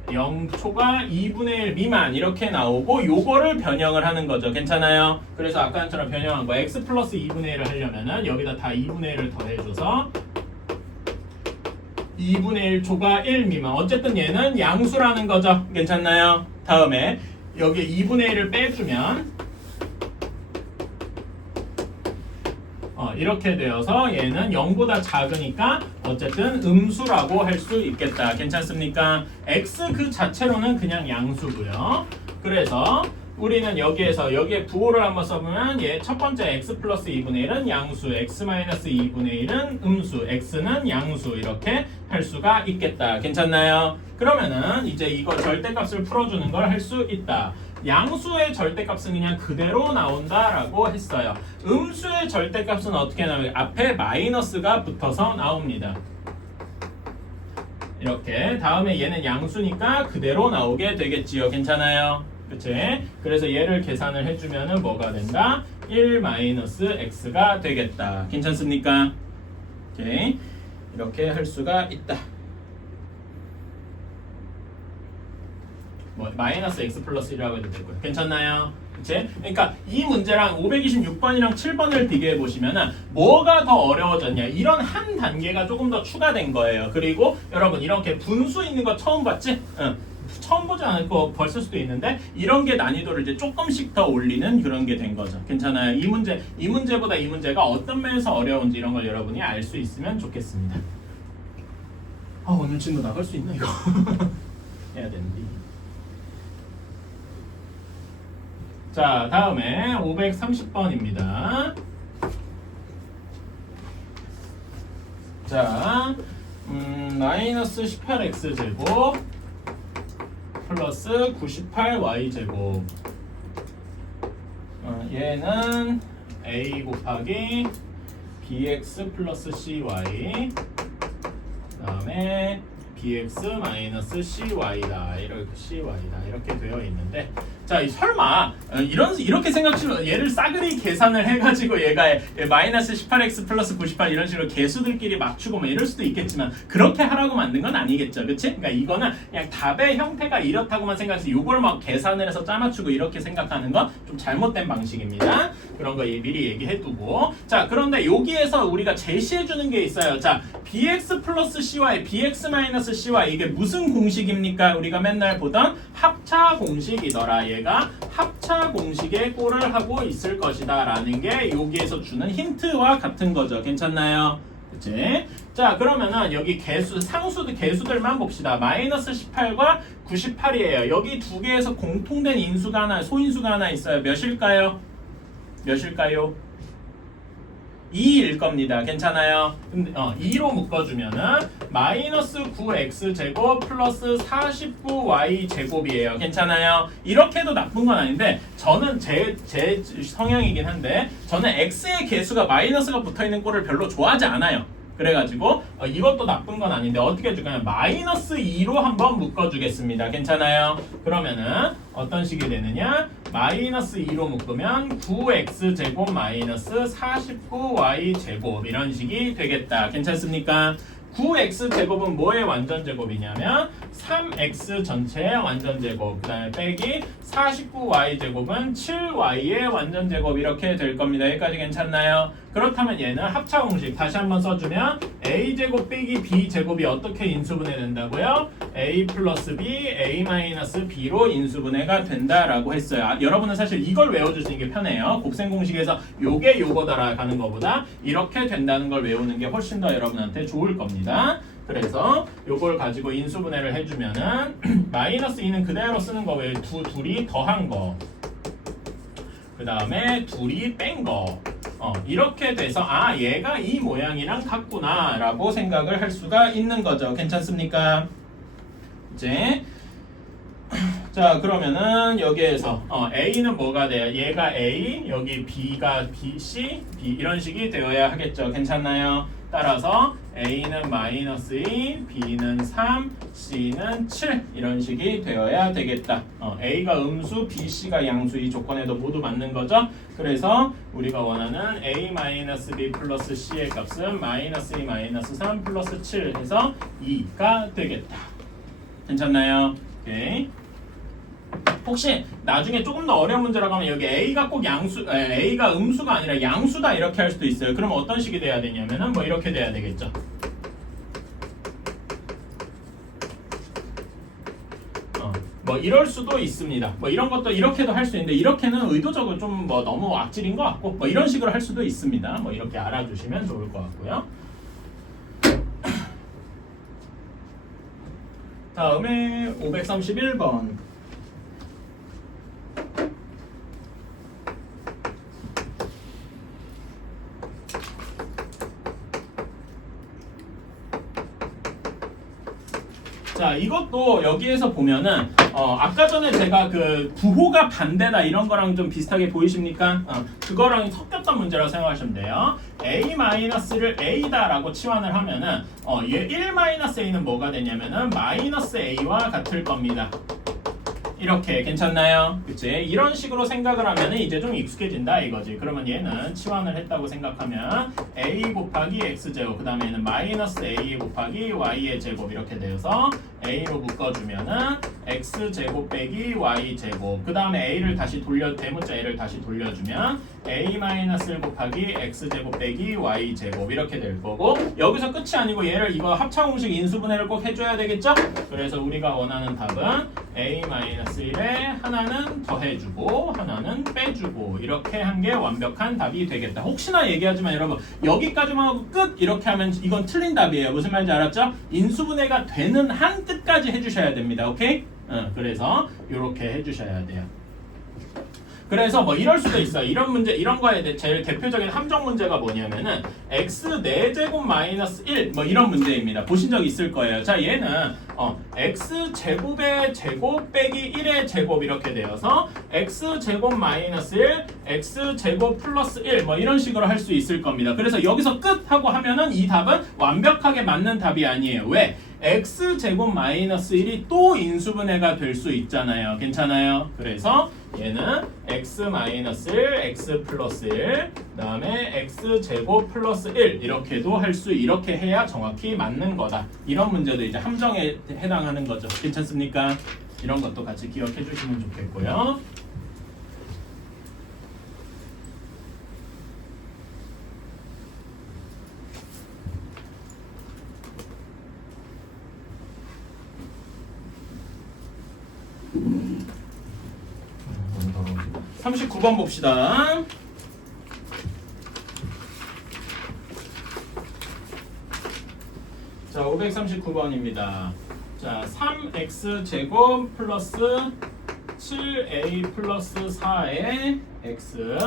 0초가 2분의 1 미만 이렇게 나오고 요거를 변형을 하는 거죠. 괜찮아요? 그래서 아까처럼 변형한 거 x 플러스 2분의 1을 하려면은 여기다 다 2분의 1을 더해줘서 2분의 1초가 1 미만. 어쨌든 얘는 양수라는 거죠. 괜찮나요? 다음에 여기 2분의 1을 빼주면 이렇게 되어서 얘는 0보다 작으니까 어쨌든 음수라고 할 수 있겠다. 괜찮습니까? x 그 자체로는 그냥 양수고요. 그래서 우리는 여기에 부호를 한번 써보면 얘 첫 번째 x 플러스 2분의 1은 양수, x 마이너스 2분의 1은 음수, x는 양수 이렇게 할 수가 있겠다. 괜찮나요? 그러면은 이제 이거 절대값을 풀어주는 걸 할 수 있다. 양수의 절대값은 그냥 그대로 나온다라고 했어요. 음수의 절대값은 어떻게 나오냐? 앞에 마이너스가 붙어서 나옵니다. 이렇게 다음에 얘는 양수니까 그대로 나오게 되겠지요. 괜찮아요? 그치? 그래서 얘를 계산을 해주면은 뭐가 된다? 1 마이너스 x가 되겠다. 괜찮습니까? 오케이. 이렇게 할 수가 있다. 뭐 마이너스 x 플러스 1이라고 해도 되고요. 괜찮나요? 그치? 그러니까 이 문제랑 526번이랑 7번을 비교해 보시면은 뭐가 더 어려워졌냐? 이런 한 단계가 조금 더 추가된 거예요. 그리고 여러분 이렇게 분수 있는 거 처음 봤지? 응. 처음 보지 않고 벌쓸 수도 있는데 이런 게 난이도를 이제 조금씩 더 올리는 그런 게 된 거죠. 괜찮아요? 이 문제보다 이 문제가 어떤 면에서 어려운지 이런 걸 여러분이 알 수 있으면 좋겠습니다. 오늘 친구 나갈 수 있나 이거? 해야 되는데. 자, 다음에 530번입니다. 자, 마이너스 18x 제곱 플러스 98y 제곱. 얘는 a 곱하기 bx 플러스cy. 그다음에 bx 마이너스 cy다. 이렇게 되어 있는데. 자, 설마 이렇게 생각하시면 얘를 싸그리 계산을 해가지고 얘가 마이너스 18x 플러스 98 이런 식으로 개수들끼리 맞추고 뭐 이럴 수도 있겠지만 그렇게 하라고 만든 건 아니겠죠, 그치? 그러니까 이거는 그냥 답의 형태가 이렇다고만 생각해서 이걸 막 계산을 해서 짜맞추고 이렇게 생각하는 건 좀 잘못된 방식입니다. 그런 거 미리 얘기해두고. 자, 그런데 여기에서 우리가 제시해주는 게 있어요. 자, bx 플러스 cy, bx 마이너스 cy 이게 무슨 공식입니까? 우리가 맨날 보던 합차 공식이더라. 얘가 합차 공식에 꼴을 하고 있을 것이다 라는 게 여기에서 주는 힌트와 같은 거죠. 괜찮나요? 그치? 자, 그러면은 여기 개수들만 봅시다. 마이너스 18과 98이에요. 여기 두 개에서 공통된 인수가 하나, 소인수가 하나 있어요. 몇일까요? 2일 겁니다. 괜찮아요? 근데 2로 묶어주면은 마이너스 9x 제곱 플러스 49y 제곱이에요. 괜찮아요? 이렇게 해도 나쁜 건 아닌데 저는 제 성향이긴 한데 저는 x의 개수가 마이너스가 붙어있는 꼴을 별로 좋아하지 않아요. 그래가지고 이것도 나쁜 건 아닌데 어떻게 해줄까요? 마이너스 2로 한번 묶어주겠습니다. 괜찮아요? 그러면은 어떤 식이 되느냐? 마이너스 2로 묶으면 9x 제곱 마이너스 49y 제곱 이런 식이 되겠다. 괜찮습니까? 9x 제곱은 뭐의 완전 제곱이냐면 3x 전체의 완전 제곱, 그 다음에 빼기 49y 제곱은 7y의 완전 제곱 이렇게 될 겁니다. 여기까지 괜찮나요? 그렇다면 얘는 합차 공식 다시 한번 써주면 a 제곱 빼기 b 제곱이 어떻게 인수분해 된다고요? a 플러스 b, a 마이너스 b로 인수분해가 된다라고 했어요. 여러분은 사실 이걸 외워주시는 게 편해요. 곱셈 공식에서 요게 요거다라 가는 것보다 이렇게 된다는 걸 외우는 게 훨씬 더 여러분한테 좋을 겁니다. 그래서 요걸 가지고 인수분해를 해주면은 마이너스 2는 그대로 쓰는 거예요. 둘이 더한 거. 그 다음에 둘이 뺀 거. 이렇게 돼서 얘가 이 모양이랑 같구나 라고 생각을 할 수가 있는 거죠. 괜찮습니까? 이제 자 그러면은 여기에서 A는 뭐가 돼요? 얘가 A, 여기 B가 B, C, B 이런 식이 되어야 하겠죠. 괜찮나요? 따라서 A는 마이너스 2, B는 3, C는 7 이런 식이 되어야 되겠다. A가 음수, B, C가 양수 이 조건에도 모두 맞는 거죠. 그래서 우리가 원하는 A 마이너스 B 플러스 C의 값은 마이너스 2 마이너스 3 플러스 7 해서 2가 되겠다. 괜찮나요? 오케이. 혹시 나중에 조금 더 어려운 문제라고 하면 여기 A가 꼭 A가 음수가 아니라 양수다 이렇게 할 수도 있어요. 그럼 어떤 식이 돼야 되냐면은 뭐 이렇게 돼야 되겠죠. 뭐 이럴 수도 있습니다. 뭐 이런 것도 이렇게도 할 수 있는데 이렇게는 의도적으로 좀 뭐 너무 악질인 것 같고 뭐 이런 식으로 할 수도 있습니다. 뭐 이렇게 알아주시면 좋을 것 같고요. 다음에 531번. 자 이것도 여기에서 보면은 아까 전에 제가 그 부호가 반대다 이런 거랑 좀 비슷하게 보이십니까? 그거랑 섞였던 문제라고 생각하시면 돼요. A-를 A다라고 치환을 하면은 얘 1-A는 뭐가 되냐면은 마이너스 A와 같을 겁니다. 이렇게 괜찮나요? 그치? 이런 식으로 생각을 하면 이제 좀 익숙해진다 이거지. 그러면 얘는 치환을 했다고 생각하면 A 곱하기 X제곱 그 다음에 얘는 마이너스 A 곱하기 Y의 제곱 이렇게 되어서 A로 묶어주면은 X제곱 빼기 Y제곱 그 다음에 A를 다시 대문자 A를 다시 돌려주면 A-1 곱하기 X제곱 빼기 Y제곱 이렇게 될 거고 여기서 끝이 아니고 얘를 이거 합창공식 인수분해를 꼭 해줘야 되겠죠? 그래서 우리가 원하는 답은 A-1에 하나는 더해주고 하나는 빼주고 이렇게 한 게 완벽한 답이 되겠다. 혹시나 얘기하지만 여러분 여기까지만 하고 끝 이렇게 하면 이건 틀린 답이에요. 무슨 말인지 알았죠? 인수분해가 되는 한 끝까지 해주셔야 됩니다. 오케이? 그래서 이렇게 해주셔야 돼요. 그래서 뭐 이럴 수도 있어요. 이런 문제, 이런 거에 제일 대표적인 함정 문제가 뭐냐면은 x 4제곱 마이너스 1 뭐 이런 문제입니다. 보신 적 있을 거예요. 자 얘는 x 제곱의 제곱 빼기 1의 제곱 이렇게 되어서 x 제곱 마이너스 1 x 제곱 플러스 1 뭐 이런 식으로 할 수 있을 겁니다. 그래서 여기서 끝 하고 하면은 이 답은 완벽하게 맞는 답이 아니에요. 왜? x 제곱 마이너스 1이 또 인수분해가 될 수 있잖아요. 괜찮아요? 그래서 얘는 x 마이너스 1, x 플러스 1, 그 다음에 x 제곱 플러스 1 이렇게도 할 수 이렇게 해야 정확히 맞는 거다. 이런 문제도 이제 함정에 해당하는 거죠. 괜찮습니까? 이런 것도 같이 기억해 주시면 좋겠고요. 너무 39번 봅시다. 자, 539번입니다. 자, 3x 제곱 플러스 7a 플러스 4의 x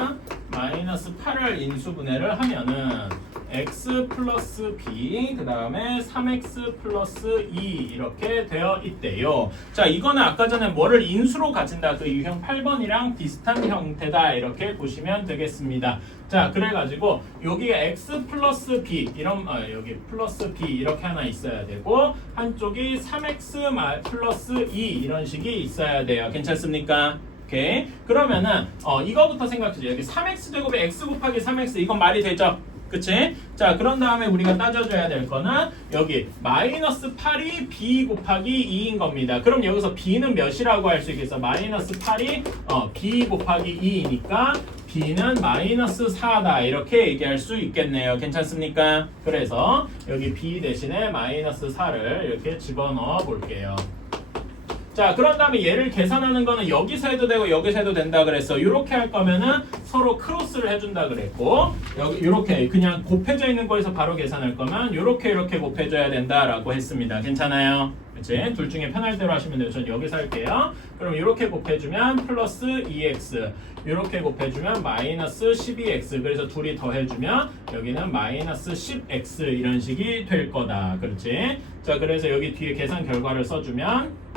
마이너스 8을 인수분해를 하면은 x 플러스 b 그 다음에 3x 플러스 2 이렇게 되어 있대요. 자 이거는 아까 전에 뭐를 인수로 가진다 그 유형 8번이랑 비슷한 형태다 이렇게 보시면 되겠습니다. 자 그래가지고 여기에 x 플러스 b 이런 여기 플러스 b 이렇게 하나 있어야 되고 한쪽이 3x 플러스 2 이런 식이 있어야 돼요. 괜찮습니까? 오케이. 그러면은 이거부터 생각해줘. 여기 3x 제곱에 x 곱하기 3x 이건 말이 되죠? 그치? 자 그런 다음에 우리가 따져줘야 될 거는 여기 마이너스 8이 b 곱하기 2인 겁니다. 그럼 여기서 b는 몇이라고 할 수 있겠어? 마이너스 8이 b 곱하기 2니까 b는 마이너스 4다 이렇게 얘기할 수 있겠네요. 괜찮습니까? 그래서 여기 b 대신에 마이너스 4를 이렇게 집어넣어 볼게요. 자 그런 다음에 얘를 계산하는 거는 여기서 해도 되고 여기서 해도 된다 그랬어. 이렇게 할 거면은 서로 크로스를 해준다 그랬고 여기 이렇게 그냥 곱해져 있는 거에서 바로 계산할 거면 이렇게 곱해줘야 된다라고 했습니다. 괜찮아요? 그치? 둘 중에 편할 대로 하시면 돼요. 전 여기서 할게요. 그럼 이렇게 곱해주면 플러스 2x, 이렇게 곱해주면 마이너스 12x. 그래서 둘이 더해주면 여기는 마이너스 10x 이런 식이 될 거다. 그렇지? 자, 그래서 여기 뒤에 계산 결과를 써주면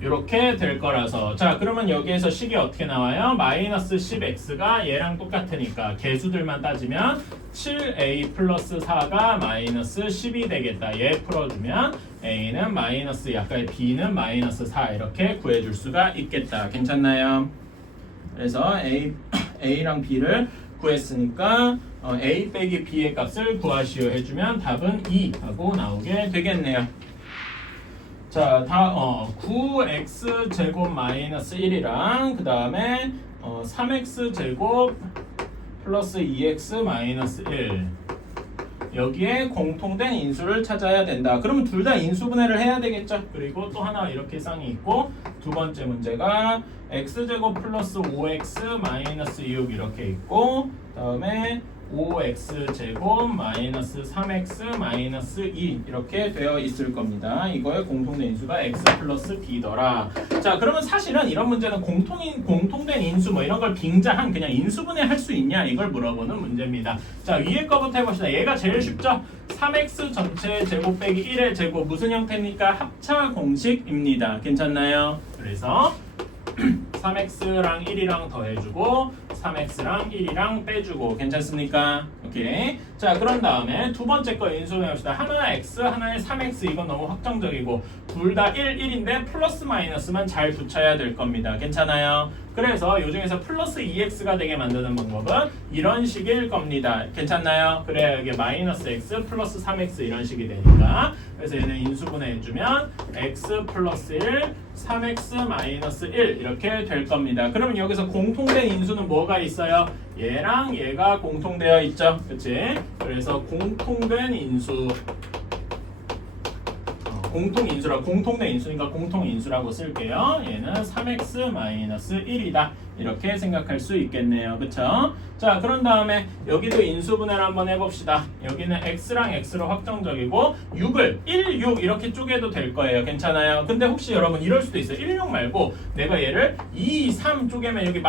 이렇게 될 거라서. 자, 그러면 여기에서 식이 어떻게 나와요? 마이너스 10x가 얘랑 똑같으니까 개수들만 따지면 7a 플러스 4가 마이너스 10이 되겠다. 얘 풀어주면 a는 마이너스 약간 b는 마이너스 4 이렇게 구해줄 수가 있겠다. 괜찮나요? 그래서 a랑 b를 구했으니까 a 빼기 b의 값을 구하시오 해주면 답은 2 하고 나오게 되겠네요. 자, 9x 제곱 마이너스 1이랑 그 다음에 3x 제곱 플러스 2x 마이너스 1 여기에 공통된 인수를 찾아야 된다. 그러면 둘 다 인수분해를 해야 되겠죠. 그리고 또 하나 이렇게 쌍이 있고 두 번째 문제가 x제곱 플러스 5x 마이너스 6 이렇게 있고 그 다음에 5x제곱 마이너스 3x 마이너스 2 이렇게 되어 있을 겁니다. 이거의 공통된 인수가 x 플러스 b더라. 자, 그러면 사실은 이런 문제는 공통된 인수 뭐 이런 걸 빙자한 그냥 인수분해 할 수 있냐 이걸 물어보는 문제입니다. 자, 위에 거부터 해봅시다. 얘가 제일 쉽죠? 3x 전체 제곱 빼기 1의 제곱 무슨 형태입니까? 합차 공식입니다. 괜찮나요? 그래서 3x랑 1이랑 더해주고 3x랑 1이랑 빼주고 괜찮습니까? 오케이. 자, 그런 다음에 두 번째 거 인수해봅시다. 하나 x, 하나에 3x 이건 너무 확정적이고 둘 다 1, 1인데 플러스 마이너스만 잘 붙여야 될 겁니다. 괜찮아요? 그래서 이 중에서 플러스 2x가 되게 만드는 방법은 이런 식일 겁니다. 괜찮나요? 그래야 이게 마이너스 x 플러스 3x 이런 식이 되니까 그래서 얘는 인수분해 해주면 x 플러스 1, 3x 마이너스 1 이렇게 될 겁니다. 그러면 여기서 공통된 인수는 뭐가 있어요? 얘랑 얘가 공통되어 있죠. 그치? 그래서 공통된 인수 공통된 인수니까 공통인수라고 쓸게요. 얘는 3x 마이너스 1이다. 이렇게 생각할 수 있겠네요. 그쵸? 자, 그런 다음에 여기도 인수분해를 한번 해봅시다. 여기는 x랑 x로 확정적이고 6을 1, 6 이렇게 쪼개도 될 거예요. 괜찮아요? 근데 혹시 여러분 이럴 수도 있어요. 1, 6 말고 내가 얘를 2, 3 쪼개면 여기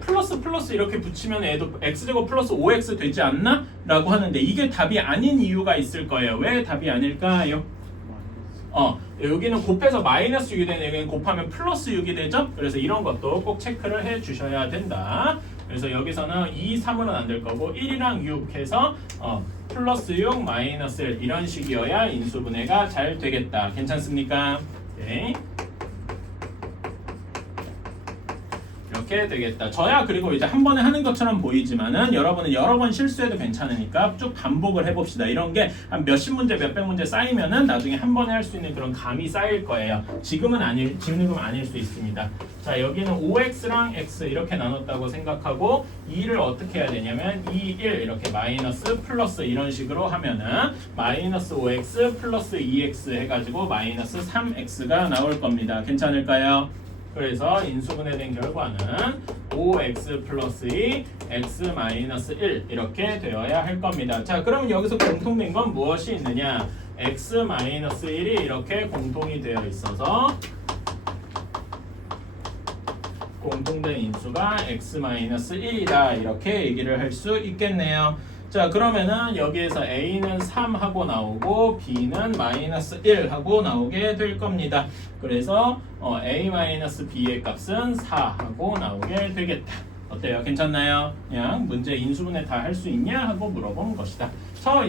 플러스 이렇게 붙이면 얘도 x제곱 플러스 5x 되지 않나? 라고 하는데 이게 답이 아닌 이유가 있을 거예요. 왜 답이 아닐까요? 여기는 곱해서 마이너스 6이 되는 여기는 곱하면 플러스 6이 되죠? 그래서 이런 것도 꼭 체크를 해 주셔야 된다. 그래서 여기서는 2, 3은 안 될 거고 1이랑 6 해서 플러스 6, 마이너스 1 이런 식이어야 인수분해가 잘 되겠다. 괜찮습니까? 오케이. 이렇게 되겠다. 저야 그리고 이제 한 번에 하는 것처럼 보이지만은 여러분은 여러 번 실수해도 괜찮으니까 쭉 반복을 해봅시다. 이런 게 한 몇십 문제, 몇백 문제 쌓이면은 나중에 한 번에 할 수 있는 그런 감이 쌓일 거예요. 지금은 아닐 수 있습니다. 자, 여기는 5x랑 x 이렇게 나눴다고 생각하고 2를 어떻게 해야 되냐면 2, 1 이렇게 마이너스 플러스 이런 식으로 하면은 마이너스 5x 플러스 2x 해가지고 마이너스 3x가 나올 겁니다. 괜찮을까요? 그래서 인수분해된 결과는 5x 플러스 2, x 마이너스 1 이렇게 되어야 할 겁니다. 자, 그러면 여기서 공통된 건 무엇이 있느냐? x 마이너스 1이 이렇게 공통이 되어 있어서 공통된 인수가 x 마이너스 1이다 이렇게 얘기를 할 수 있겠네요. 자, 그러면은 여기에서 a는 3 하고 나오고 b는 마이너스 1 하고 나오게 될 겁니다. 그래서 a 마이너스 b의 값은 4 하고 나오게 되겠다. 어때요? 괜찮나요? 그냥 문제 인수분해 다 할 수 있냐 하고 물어본 것이다.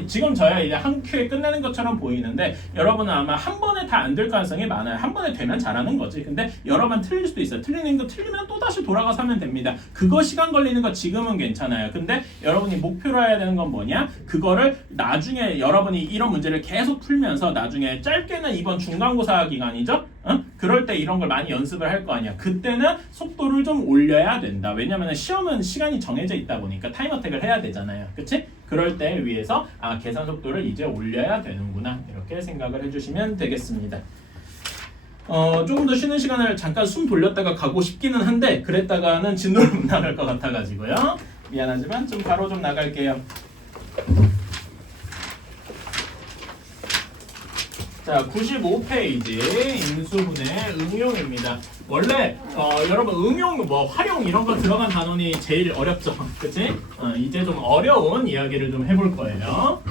지금 저야 이제 한 큐에 끝나는 것처럼 보이는데 여러분은 아마 한 번에 다 안 될 가능성이 많아요. 한 번에 되면 잘하는 거지. 근데 여러 번 틀릴 수도 있어요. 틀리는 거 틀리면 또 다시 돌아가서 하면 됩니다. 그거 시간 걸리는 거 지금은 괜찮아요. 근데 여러분이 목표로 해야 되는 건 뭐냐? 그거를 나중에 여러분이 이런 문제를 계속 풀면서 나중에 짧게는 이번 중간고사 기간이죠? 그럴 때 이런 걸 많이 연습을 할 거 아니야. 그때는 속도를 좀 올려야 된다. 왜냐면 시험은 시간이 정해져 있다 보니까 타임어택을 해야 되잖아요. 그치? 그럴 때 위해서 계산 속도를 이제 올려야 되는구나. 이렇게 생각을 해주시면 되겠습니다. 조금 더 쉬는 시간을 잠깐 숨 돌렸다가 가고 싶기는 한데 그랬다가는 진도를 못 나갈 것 같아가지고요. 미안하지만 좀 바로 좀 나갈게요. 자, 95페이지 인수분해 응용입니다. 원래 여러분 응용 뭐 활용 이런 거 들어간 단원이 제일 어렵죠. 그치? 이제 좀 어려운 이야기를 좀 해볼 거예요.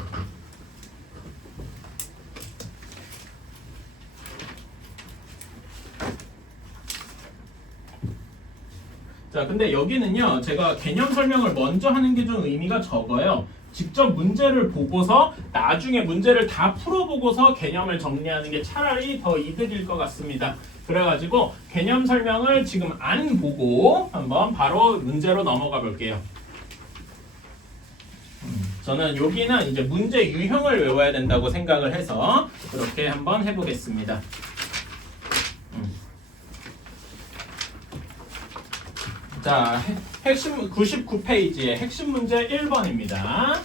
자, 근데 여기는요, 제가 개념 설명을 먼저 하는 게 좀 의미가 적어요. 직접 문제를 보고서 나중에 문제를 다 풀어보고서 개념을 정리하는 게 차라리 더 이득일 것 같습니다. 그래가지고 개념 설명을 지금 안 보고 한번 바로 문제로 넘어가 볼게요. 저는 여기는 이제 문제 유형을 외워야 된다고 생각을 해서 그렇게 한번 해보겠습니다. 자, 핵심 99페이지의 핵심 문제 1번입니다.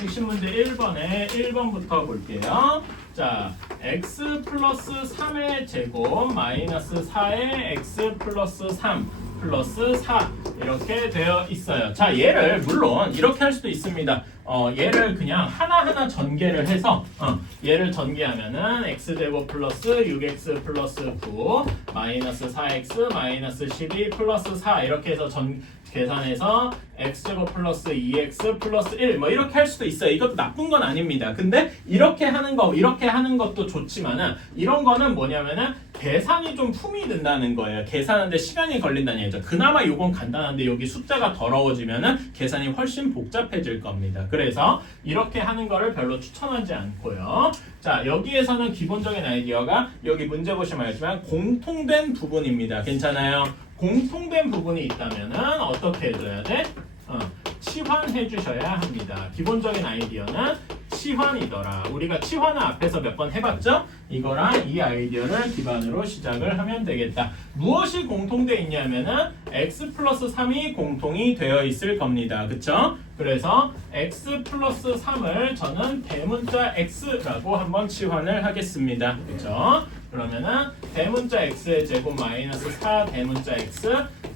핵심 문제 1번에 1번부터 볼게요. 자, x 플러스 3의 제곱 마이너스 4의 x 플러스 3 플러스 4 이렇게 되어 있어요. 자, 얘를 물론 이렇게 할 수도 있습니다. 얘를 그냥 하나하나 전개를 해서 얘를 전개하면은 x제곱 플러스 6x 플러스 9 마이너스 4x 마이너스 12 플러스 4 이렇게 해서 계산해서 x제곱 플러스 2x 플러스 1 뭐 이렇게 할 수도 있어요. 이것도 나쁜 건 아닙니다. 근데 이렇게 하는 것도 좋지만은 이런 거는 뭐냐면은 계산이 좀 품이 든다는 거예요. 계산하는데 시간이 걸린다는 얘기죠. 그나마 요건 간단한데 여기 숫자가 더러워지면은 계산이 훨씬 복잡해질 겁니다. 그래서 이렇게 하는 거를 별로 추천하지 않고요. 자, 여기에서는 기본적인 아이디어가 여기 문제 보시면 알지만 공통된 부분입니다. 괜찮아요? 공통된 부분이 있다면은 어떻게 해줘야 돼? 치환해 주셔야 합니다. 기본적인 아이디어는 치환이더라. 우리가 치환을 앞에서 몇 번 해봤죠? 이거랑 이 아이디어를 기반으로 시작을 하면 되겠다. 무엇이 공통되어 있냐면은 x 플러스 3이 공통이 되어 있을 겁니다. 그쵸? 그래서 x 플러스 3을 저는 대문자 x라고 한번 치환을 하겠습니다. 그쵸? 그러면은 대문자 x의 제곱 마이너스 4 대문자 x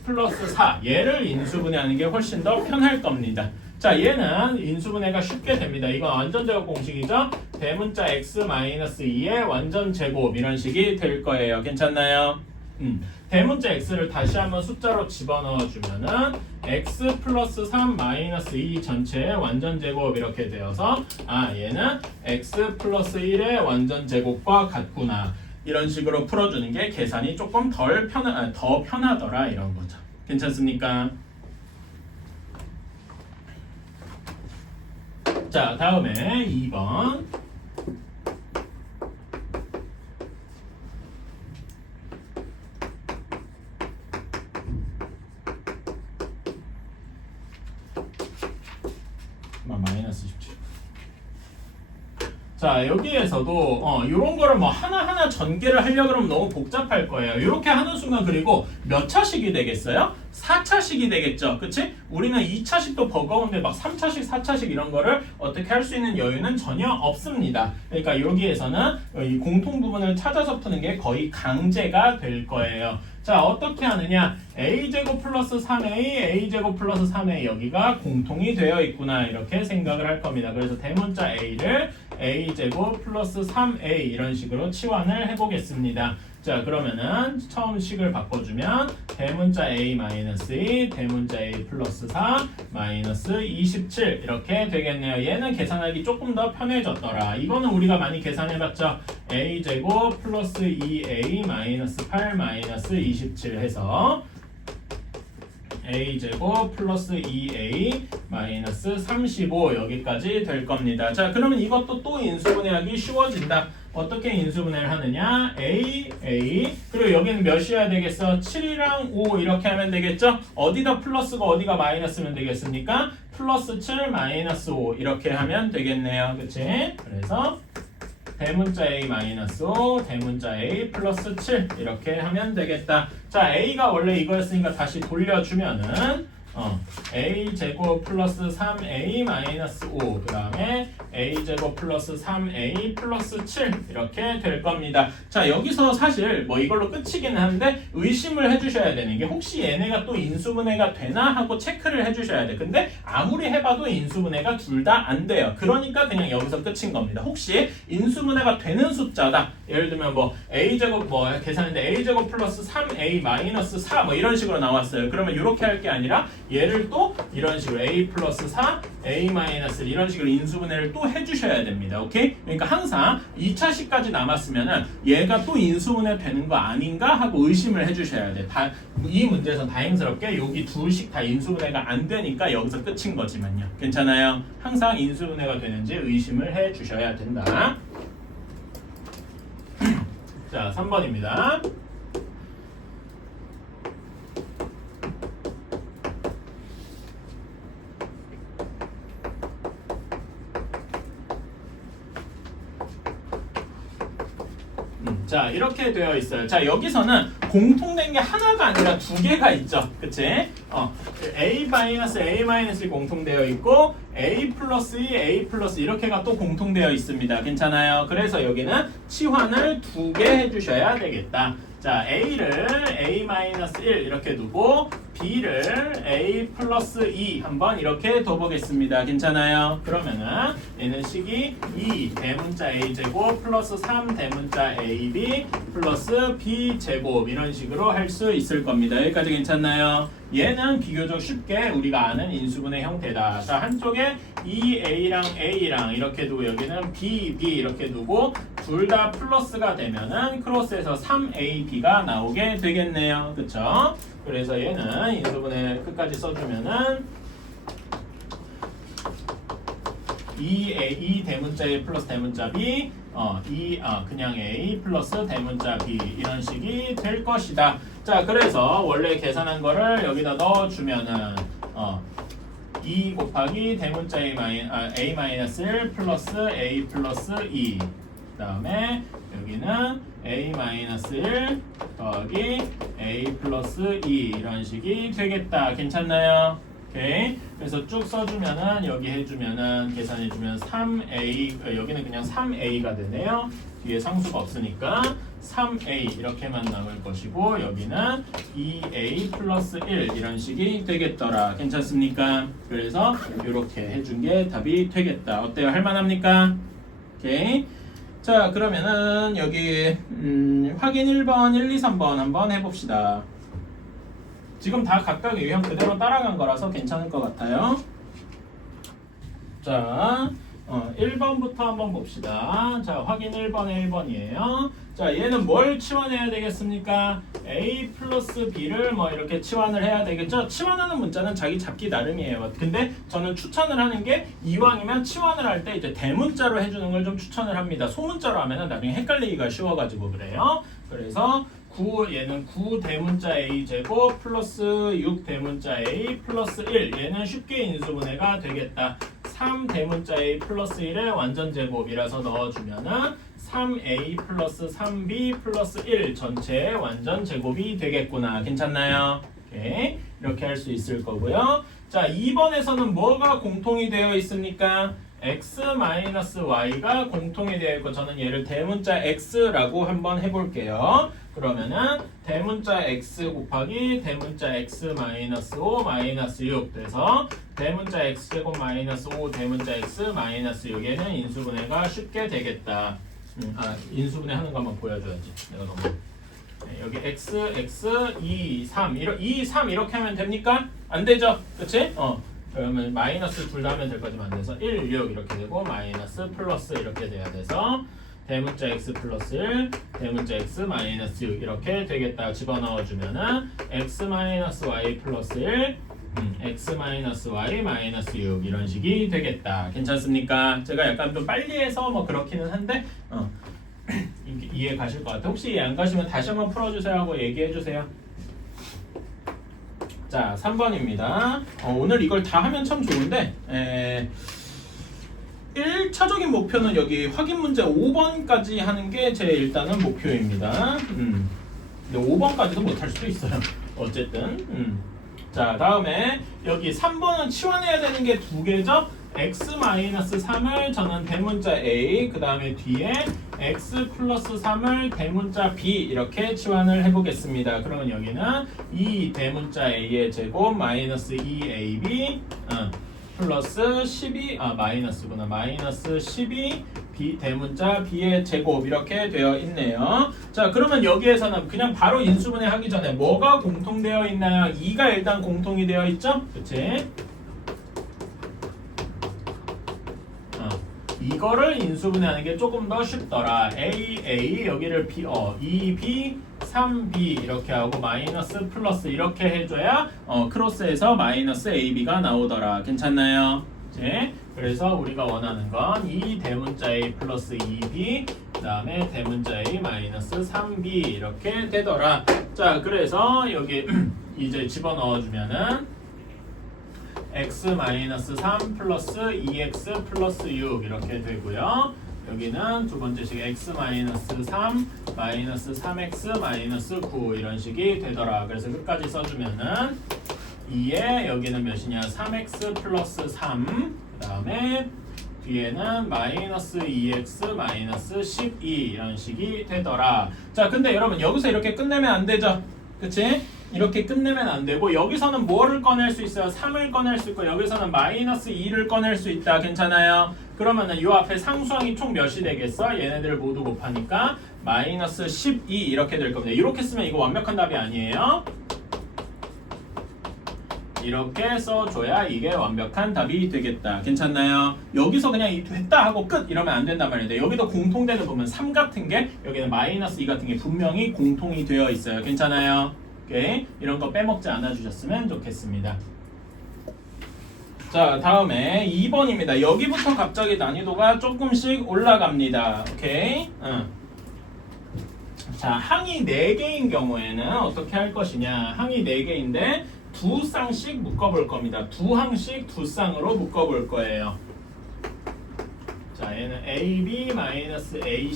플러스 4 얘를 인수분해하는 게 훨씬 더 편할 겁니다. 자, 얘는 인수분해가 쉽게 됩니다. 이건 완전제곱 공식이죠. 대문자 x 마이너스 2의 완전제곱 이런 식이 될 거예요. 괜찮나요? 대문자 x를 다시 한번 숫자로 집어넣어 주면은 x 플러스 3 마이너스 2 전체의 완전제곱 이렇게 되어서 얘는 x 플러스 1의 완전제곱과 같구나. 이런 식으로 풀어주는 게 계산이 조금 더 편하더라 이런 거죠. 괜찮습니까? 자, 다음에 2번. 마이너스 17. 자, 여기에서도 이런 거를 뭐 하나하나 전개를 하려고 그러면 너무 복잡할 거예요. 이렇게 하는 순간 그리고 몇 차식이 되겠어요? 4차식이 되겠죠. 그치? 우리는 2차식도 버거운데 막 3차식, 4차식 이런 거를 어떻게 할 수 있는 여유는 전혀 없습니다. 그러니까 여기에서는 이 공통 부분을 찾아서 푸는 게 거의 강제가 될 거예요. 자, 어떻게 하느냐? a제곱 플러스 3a, a제곱 플러스 3a 여기가 공통이 되어 있구나 이렇게 생각을 할 겁니다. 그래서 대문자 a를 a제곱 플러스 3a 이런 식으로 치환을 해보겠습니다. 자, 그러면은 처음 식을 바꿔주면 대문자 a 마이너스 2, 대문자 a 플러스 4, 마이너스 27 이렇게 되겠네요. 얘는 계산하기 조금 더 편해졌더라. 이거는 우리가 많이 계산해봤죠. a제곱 플러스 2a 마이너스 8 마이너스 27 해서 a제곱 플러스 2a 마이너스 35 여기까지 될 겁니다. 자, 그러면 이것도 또 인수분해하기 쉬워진다. 어떻게 인수분해를 하느냐? a, 그리고 여기는 몇이어야 되겠어? 7이랑 5 이렇게 하면 되겠죠? 어디다 플러스고 어디가 마이너스면 되겠습니까? 플러스 7 마이너스 5 이렇게 하면 되겠네요. 그치? 그래서 대문자 a 마이너스 5, 대문자 a 플러스 7 이렇게 하면 되겠다. 자, a가 원래 이거였으니까 다시 돌려주면은 a제곱 플러스 3a 마이너스 5 그 다음에 a제곱 플러스 3a 플러스 7 이렇게 될 겁니다. 자 여기서 사실 뭐 이걸로 끝이기는 한데 의심을 해주셔야 되는 게 혹시 얘네가 또 인수분해가 되나 하고 체크를 해주셔야 돼. 근데 아무리 해봐도 인수분해가 둘 다 안 돼요. 그러니까 그냥 여기서 끝인 겁니다. 혹시 인수분해가 되는 숫자다. 예를 들면 뭐 a제곱 뭐 계산인데 a제곱 플러스 3a 마이너스 4 뭐 이런 식으로 나왔어요. 그러면 이렇게 할 게 아니라 얘를 또 이런 식으로 a 플러스 4 a 마이너스 이런 식으로 인수분해를 또 해주셔야 됩니다. 오케이? 그러니까 항상 2차식까지 남았으면은 얘가 또 인수분해 되는 거 아닌가 하고 의심을 해주셔야 돼. 이 문제에서 다행스럽게 여기 둘씩 다 인수분해가 안 되니까 여기서 끝인 거지만요. 괜찮아요? 항상 인수분해가 되는지 의심을 해주셔야 된다. 자, 3번입니다. 자 이렇게 되어 있어요. 자 여기서는 공통된 게 하나가 아니라 두 개가 있죠. 그치? a-a-이 공통되어 있고 a 플러스 2, a 플러스 이렇게가 또 공통되어 있습니다. 괜찮아요? 그래서 여기는 치환을 두 개 해주셔야 되겠다. 자 a를 a-1 이렇게 두고 b를 a 플러스 2 한번 이렇게 둬보겠습니다. 괜찮아요? 그러면은 얘는 식이 2 대문자 a제곱 플러스 3 대문자 ab 플러스 b제곱 이런 식으로 할 수 있을 겁니다. 여기까지 괜찮나요? 얘는 비교적 쉽게 우리가 아는 인수분해 형태다. 자 한쪽에 2a랑 a랑 이렇게 두고 여기는 b 이렇게 두고 둘 다 플러스가 되면은 크로스에서 3ab가 나오게 되겠네요. 그쵸? 그래서 얘는 인수분해 끝까지 써주면은 2 대문자 A 플러스 대문자 B 그냥 A 플러스 대문자 B 이런 식이 될 것이다. 자 그래서 원래 계산한 거를 여기다 넣어주면은 2 곱하기 대문자 A 마이너스 1 플러스 A 플러스 2 그 다음에 여기는 A-1 더하기 A 플러스 2 이런 식이 되겠다. 괜찮나요? 오케이. 그래서 쭉 써주면은 여기 해주면은 계산해주면 3A 여기는 그냥 3A가 되네요. 뒤에 상수가 없으니까 3A 이렇게만 남을 것이고 여기는 2A 플러스 1 이런 식이 되겠더라. 괜찮습니까? 그래서 이렇게 해준 게 답이 되겠다. 어때요? 할만합니까? 오케이. 자 그러면은 여기 확인 1번, 1, 2, 3번 한번 해봅시다. 지금 다 각각 유형 그대로 따라간 거라서 괜찮을 것 같아요. 자 1번부터 한번 봅시다. 자 확인 1번에 1번이에요. 자 얘는 뭘 치환해야 되겠습니까? A 플러스 B를 뭐 이렇게 치환을 해야 되겠죠? 치환하는 문자는 자기 잡기 나름이에요. 근데 저는 추천을 하는 게 이왕이면 치환을 할 때 이제 대문자로 해주는 걸 좀 추천을 합니다. 소문자로 하면은 나중에 헷갈리기가 쉬워가지고 그래요. 그래서 얘는 9 대문자 A 제곱 플러스 6 대문자 A 플러스 1 얘는 쉽게 인수분해가 되겠다. 3 대문자 A 플러스 1의 완전 제곱이라서 넣어주면은 3A 플러스 3B 플러스 1 전체의 완전 제곱이 되겠구나. 괜찮나요? 오케이. 이렇게 할 수 있을 거고요. 자 2번에서는 뭐가 공통이 되어 있습니까? x-y가 공통이 되어 있고 저는 얘를 대문자 x라고 한번 해볼게요. 그러면은 대문자 x 곱하기 대문자 x-5 마이너스 6 돼서 대문자 x제곱 마이너스 5 대문자 x 마이너스 6에는 인수분해가 쉽게 되겠다. 인수분해 하는 거 한번 보여줘야지. 내가 너무 여기 x, 2, 3 2, 3 이렇게 하면 됩니까? 안 되죠? 그치? 그러면 마이너스 둘 다 하면 될 거지만 안 돼서 1, 6 이렇게 되고 마이너스 플러스 이렇게 돼야 돼서 대문자 x 플러스 1, 대문자 x 마이너스 6 이렇게 되겠다. 집어넣어주면은 x 마이너스 y 플러스 1, x 마이너스 y 마이너스 6 이런 식이 되겠다. 괜찮습니까? 제가 약간 좀 빨리 해서 뭐 그렇기는 한데 이해 가실 것 같아요. 혹시 이해 안 가시면 다시 한번 풀어주세요 하고 얘기해 주세요. 자 3번입니다. 오늘 이걸 다 하면 참 좋은데 1차적인 목표는 여기 확인 문제 5번까지 하는 게 제 일단은 목표입니다. 근데 5번까지도 못할 수도 있어요. 어쨌든 자, 다음에 여기 3번은 치환해야 되는 게 두 개죠? x-3을 저는 대문자 a, 그 다음에 뒤에 x 플러스 3을 대문자 b 이렇게 치환을 해보겠습니다. 그러면 여기는 2 대문자 a의 제곱 마이너스 2ab 플러스 12, 마이너스구나. 마이너스 12 b 대문자 b의 제곱 이렇게 되어 있네요. 자, 그러면 여기에서는 그냥 바로 인수분해 하기 전에 뭐가 공통되어 있나요? 2가 일단 공통이 되어 있죠? 그치? 이거를 인수분해하는 게 조금 더 쉽더라. a 여기를 b 2b 3b 이렇게 하고 마이너스 플러스 이렇게 해줘야 크로스에서 마이너스 ab가 나오더라. 괜찮나요? 네. 그래서 우리가 원하는 건 2 대문자 a 플러스 2b 그 다음에 대문자 a 마이너스 3b 이렇게 되더라. 자, 그래서 여기 이제 집어넣어주면은 x-3 플러스 2x 플러스 6 이렇게 되고요. 여기는 두 번째식 x-3 마이너스 3x 마이너스 9 이런 식이 되더라. 그래서 끝까지 써주면은 2에 여기는 몇이냐 3x 플러스 3 그 다음에 뒤에는 마이너스 2x 마이너스 12 이런 식이 되더라. 자, 근데 여러분 여기서 이렇게 끝내면 안 되죠? 그치? 이렇게 끝내면 안 되고 여기서는 뭐를 꺼낼 수 있어요? 3을 꺼낼 수 있고 여기서는 마이너스 2를 꺼낼 수 있다. 괜찮아요? 그러면은 이 앞에 상수항이 총 몇이 되겠어? 얘네들을 모두 곱하니까 마이너스 12 이렇게 될 겁니다. 이렇게 쓰면 이거 완벽한 답이 아니에요. 이렇게 써줘야 이게 완벽한 답이 되겠다. 괜찮나요? 여기서 그냥 됐다 하고 끝 이러면 안 된단 말인데 여기도 공통되는 부분 3 같은 게 여기는 마이너스 2 같은 게 분명히 공통이 되어 있어요. 괜찮아요? 오케이. 이런 거 빼먹지 않아 주셨으면 좋겠습니다. 자, 다음에 2번입니다. 여기부터 갑자기 난이도가 조금씩 올라갑니다. 오케이. 자, 항이 4개인 경우에는 어떻게 할 것이냐. 항이 4개인데 두 쌍씩 묶어볼 겁니다. 두 항씩 두 쌍으로 묶어볼 거예요. 자, 얘는 AB-AC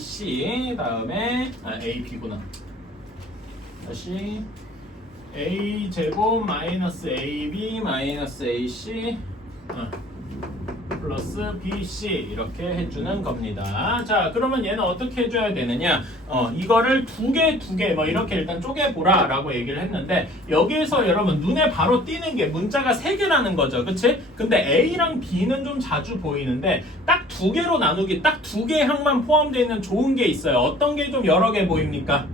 다음에 AB구나. 다시 A제곱 마이너스 AB 마이너스 AC 플러스 BC 이렇게 해주는 겁니다. 자, 그러면 얘는 어떻게 해줘야 되느냐? 이거를 두 개 뭐 이렇게 일단 쪼개보라 라고 얘기를 했는데 여기에서 여러분 눈에 바로 띄는 게 문자가 3개라는 거죠. 그치? 근데 A랑 B는 좀 자주 보이는데 딱 2개로 나누기 딱 2개의 항만 포함되어 있는 좋은 게 있어요. 어떤 게 좀 여러 개 보입니까?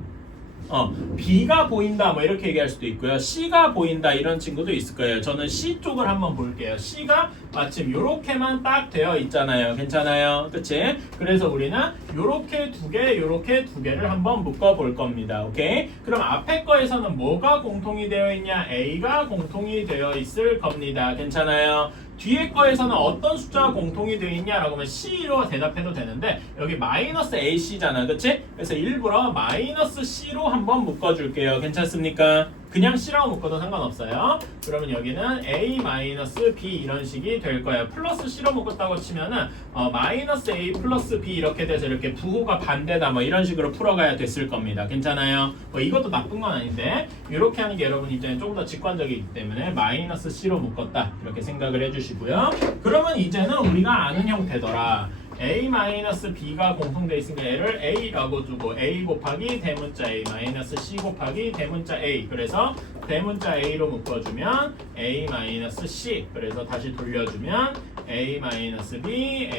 B가 보인다 뭐 이렇게 얘기할 수도 있고요. C가 보인다 이런 친구도 있을 거예요. 저는 C 쪽을 한번 볼게요. C가 마침 요렇게만 딱 되어 있잖아요. 괜찮아요? 그치? 그래서 우리는 요렇게 2개, 요렇게 2개를 한번 묶어 볼 겁니다. 오케이? 그럼 앞에 거에서는 뭐가 공통이 되어 있냐? A가 공통이 되어 있을 겁니다. 괜찮아요? 뒤에 거에서는 어떤 숫자가 공통이 되어 있냐라고 하면 C로 대답해도 되는데 여기 마이너스 AC잖아. 그치? 그래서 일부러 마이너스 C로 한번 묶어줄게요. 괜찮습니까? 그냥 C라고 묶어도 상관없어요. 그러면 여기는 A-B 이런 식이 될 거예요. 플러스 C로 묶었다고 치면은 마이너스 A 플러스 B 이렇게 돼서 이렇게 부호가 반대다 뭐 이런 식으로 풀어가야 됐을 겁니다. 괜찮아요? 뭐 이것도 나쁜 건 아닌데 이렇게 하는 게 여러분 입장에 조금 더 직관적이기 때문에 마이너스 C로 묶었다 이렇게 생각을 해주시고요. 그러면 이제는 우리가 아는 형태더라. A-B가 공통되어 있으니까 얘를 A라고 두고 A 곱하기 대문자 A 마이너스 C 곱하기 대문자 A 그래서 대문자 A로 묶어주면 A-C 그래서 다시 돌려주면 A-B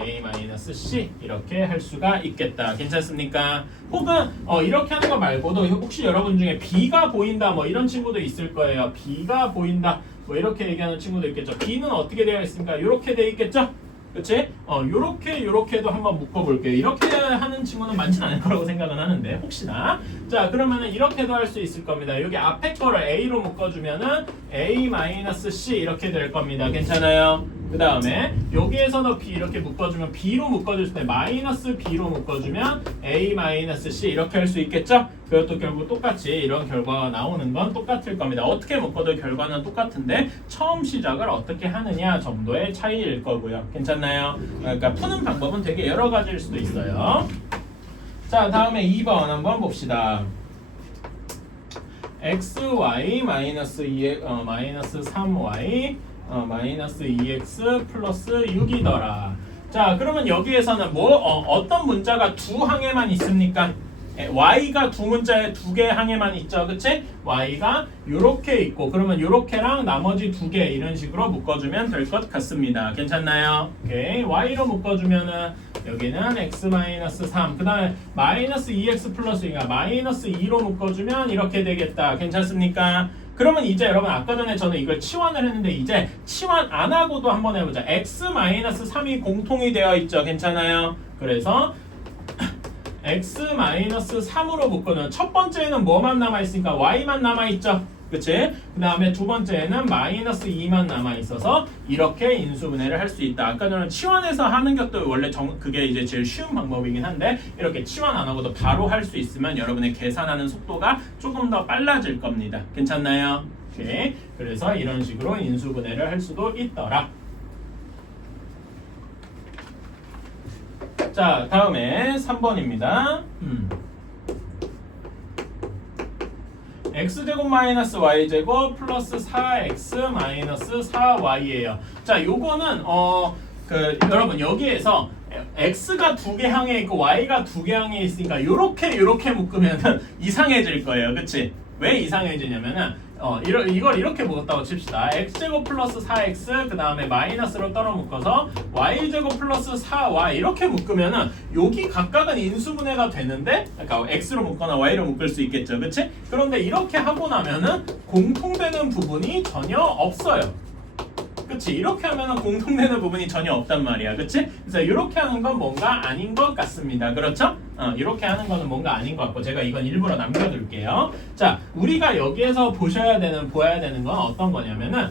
A-C 이렇게 할 수가 있겠다. 괜찮습니까? 혹은 이렇게 하는 거 말고도 혹시 여러분 중에 B가 보인다 뭐 이런 친구도 있을 거예요. B가 보인다 뭐 이렇게 얘기하는 친구도 있겠죠. B는 어떻게 되어 있습니까? 이렇게 되어 있겠죠? 그치? 요렇게도 한번 묶어볼게요. 이렇게 하는 친구는 많진 않을 거라고 생각은 하는데 혹시나 자, 그러면은 이렇게도 할 수 있을 겁니다. 여기 앞에 거를 A로 묶어주면은 A-C 이렇게 될 겁니다. 괜찮아요? 그 다음에 여기에서도 B 이렇게 묶어주면 B로 묶어줄 때 마이너스 B로 묶어주면 A-C 이렇게 할 수 있겠죠? 그것도 결국 똑같이 이런 결과가 나오는 건 똑같을 겁니다. 어떻게 묶어도 결과는 똑같은데 처음 시작을 어떻게 하느냐 정도의 차이일 거고요. 괜찮나요? 그러니까 푸는 방법은 되게 여러 가지일 수도 있어요. 자, 다음에 2번 한번 봅시다. xy 마이너스 3y 마이너스 2x 플러스 6이더라. 자, 그러면 여기에서는 어떤 문자가 두 항에만 있습니까? y가 두 문자에 두 개 항에만 있죠, 그치? y가 요렇게 있고, 그러면 요렇게랑 나머지 두 개 이런 식으로 묶어주면 될 것 같습니다. 괜찮나요? 오케이. y로 묶어주면은 여기는 x-3, 그 다음에 마이너스 2x 플러스 2가 마이너스 2로 묶어주면 이렇게 되겠다. 괜찮습니까? 그러면 이제 여러분 아까 전에 저는 이걸 치환을 했는데 이제 치환 안 하고도 한번 해보자. x-3이 공통이 되어 있죠. 괜찮아요? 그래서 x-3으로 묶어놓은 첫 번째는 뭐만 남아있으니까 y만 남아있죠. 그치? 그 다음에 두 번째는 마이너스 2만 남아있어서 이렇게 인수분해를 할 수 있다. 아까 전에 치환해서 하는 것도 원래 그게 이제 제일 쉬운 방법이긴 한데 이렇게 치환 안 하고도 바로 할 수 있으면 여러분의 계산하는 속도가 조금 더 빨라질 겁니다. 괜찮나요? 오케이. 그래서 이런 식으로 인수분해를 할 수도 있더라. 자, 다음에 3번입니다. x제곱 마이너스 y제곱 플러스 4x 마이너스 4y예요. 자, 요거는 여러분 여기에서 x가 두 개 항에 있고 y가 두 개 항에 있으니까 요렇게 묶으면은 이상해질 거예요. 그치? 왜 이상해지냐면은 이걸 이렇게 묶었다고 칩시다. x제곱 플러스 4x 그 다음에 마이너스로 떨어 묶어서 y제곱 플러스 4y 이렇게 묶으면은 여기 각각은 인수분해가 되는데 그러니까 x로 묶거나 y로 묶을 수 있겠죠. 그치? 그런데 이렇게 하고 나면은 공통되는 부분이 전혀 없어요. 그치? 이렇게 하면은 공통되는 부분이 전혀 없단 말이야. 그치? 그래서 이렇게 하는 건 뭔가 아닌 것 같습니다. 그렇죠? 이렇게 하는 거는 뭔가 아닌 것 같고 제가 이건 일부러 남겨둘게요. 자, 우리가 여기에서 보아야 되는 건 어떤 거냐면은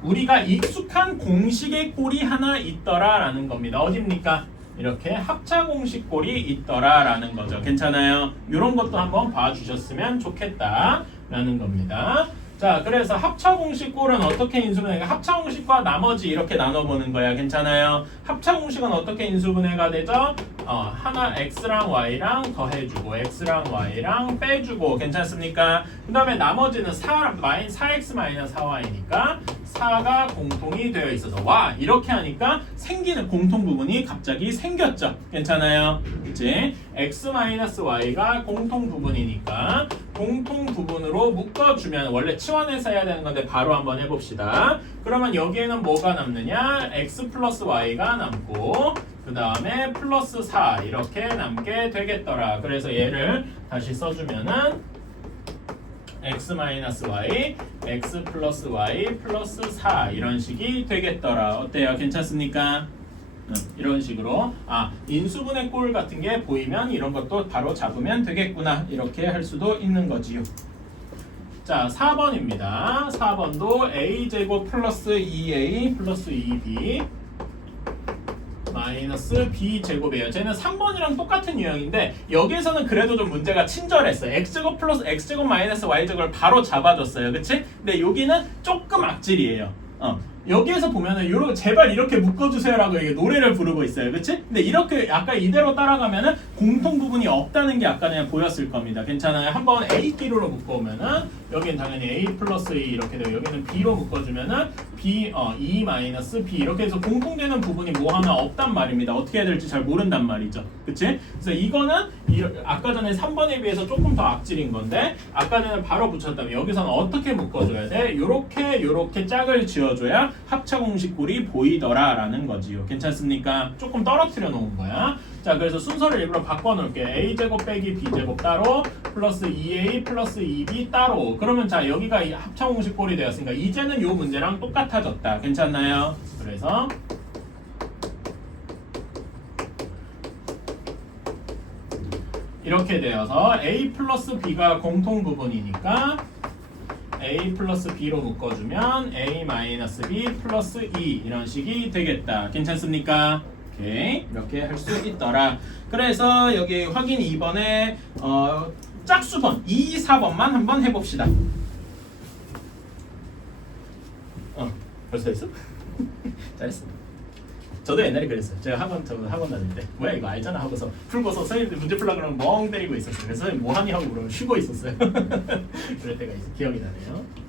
우리가 익숙한 공식의 꼴이 하나 있더라라는 겁니다. 어딥니까? 이렇게 합차 공식 꼴이 있더라라는 거죠. 괜찮아요? 이런 것도 한번 봐주셨으면 좋겠다라는 겁니다. 자, 그래서 합차 공식 꼴은 어떻게 인수분해가? 합차 공식과 나머지 이렇게 나눠보는 거야. 괜찮아요? 합차 공식은 어떻게 인수분해가 되죠? 하나 x랑 y랑 더해주고 x랑 y랑 빼주고 괜찮습니까? 그 다음에 나머지는 4x 마이너스 4y니까 4가 공통이 되어 있어서 와 이렇게 하니까 생기는 공통 부분이 갑자기 생겼죠. 괜찮아요? 그치? x 마이너스 y가 공통 부분이니까 공통 부분으로 묶어주면 원래 치환해서 해야 되는 건데 바로 한번 해봅시다. 그러면 여기에는 뭐가 남느냐? x 플러스 y가 남고 그 다음에 플러스 4 이렇게 남게 되겠더라. 그래서 얘를 다시 써주면은 x 마이너스 y, x 플러스 y 플러스 4 이런 식이 되겠더라. 어때요? 괜찮습니까? 이런 식으로 인수분해 꼴 같은 게 보이면 이런 것도 바로 잡으면 되겠구나. 이렇게 할 수도 있는 거지요. 자, 4번입니다. 4번도 a제곱 플러스 2a 플러스 2b 마이너스 b제곱이에요. 쟤는 3번이랑 똑같은 유형인데 여기에서는 그래도 좀 문제가 친절했어요. x제곱 플러스 x제곱 마이너스 y제곱을 바로 잡아줬어요. 그치? 근데 여기는 조금 악질이에요. 여기에서 보면은 제발 이렇게 묶어주세요라고 이게 노래를 부르고 있어요. 그치? 근데 이렇게 아까 이대로 따라가면은 공통 부분이 없다는 게 아까 그냥 보였을 겁니다. 괜찮아요? 한번 A끼로 묶어오면은 여기는 당연히 A 플러스 A 이렇게 되고 여기는 B로 묶어주면은 B, E 마이너스 B 이렇게 해서 공통되는 부분이 뭐 하나 없단 말입니다. 어떻게 해야 될지 잘 모른단 말이죠. 그치? 그래서 이거는 아까 전에 3번에 비해서 조금 더 악질인 건데 아까 전에 바로 붙였다면 여기서는 어떻게 묶어줘야 돼? 요렇게 짝을 지어줘야 합차 공식꼴이 보이더라라는 거지요. 괜찮습니까? 조금 떨어뜨려 놓은 거야. 자, 그래서 순서를 일부러 바꿔놓을게. a제곱 빼기 b제곱 따로 플러스 2a 플러스 2b 따로. 그러면 자 여기가 이 합차 공식꼴이 되었으니까 이제는 요 문제랑 똑같아졌다. 괜찮나요? 그래서 이렇게 되어서 a 플러스 b가 공통 부분이니까 a 플러스 b로 묶어주면 a 마이너스 b 플러스 2 이런 식이 되겠다. 괜찮습니까? 오케이. 이렇게 할 수 있더라. 그래서 여기 확인 2번에 짝수번 2, 4번만 한번 해봅시다. 벌써 했어? 잘했어. 저도 옛날에 그랬어요. 제가 학원 다닐 때 뭐야 이거 알잖아 하고서 풀고서 선생님들 문제 풀라 그러면 멍 때리고 있었어요. 그래서 선생님 뭐 하니 하고 물으면 쉬고 있었어요. 그럴 때가 있어 기억이 나네요.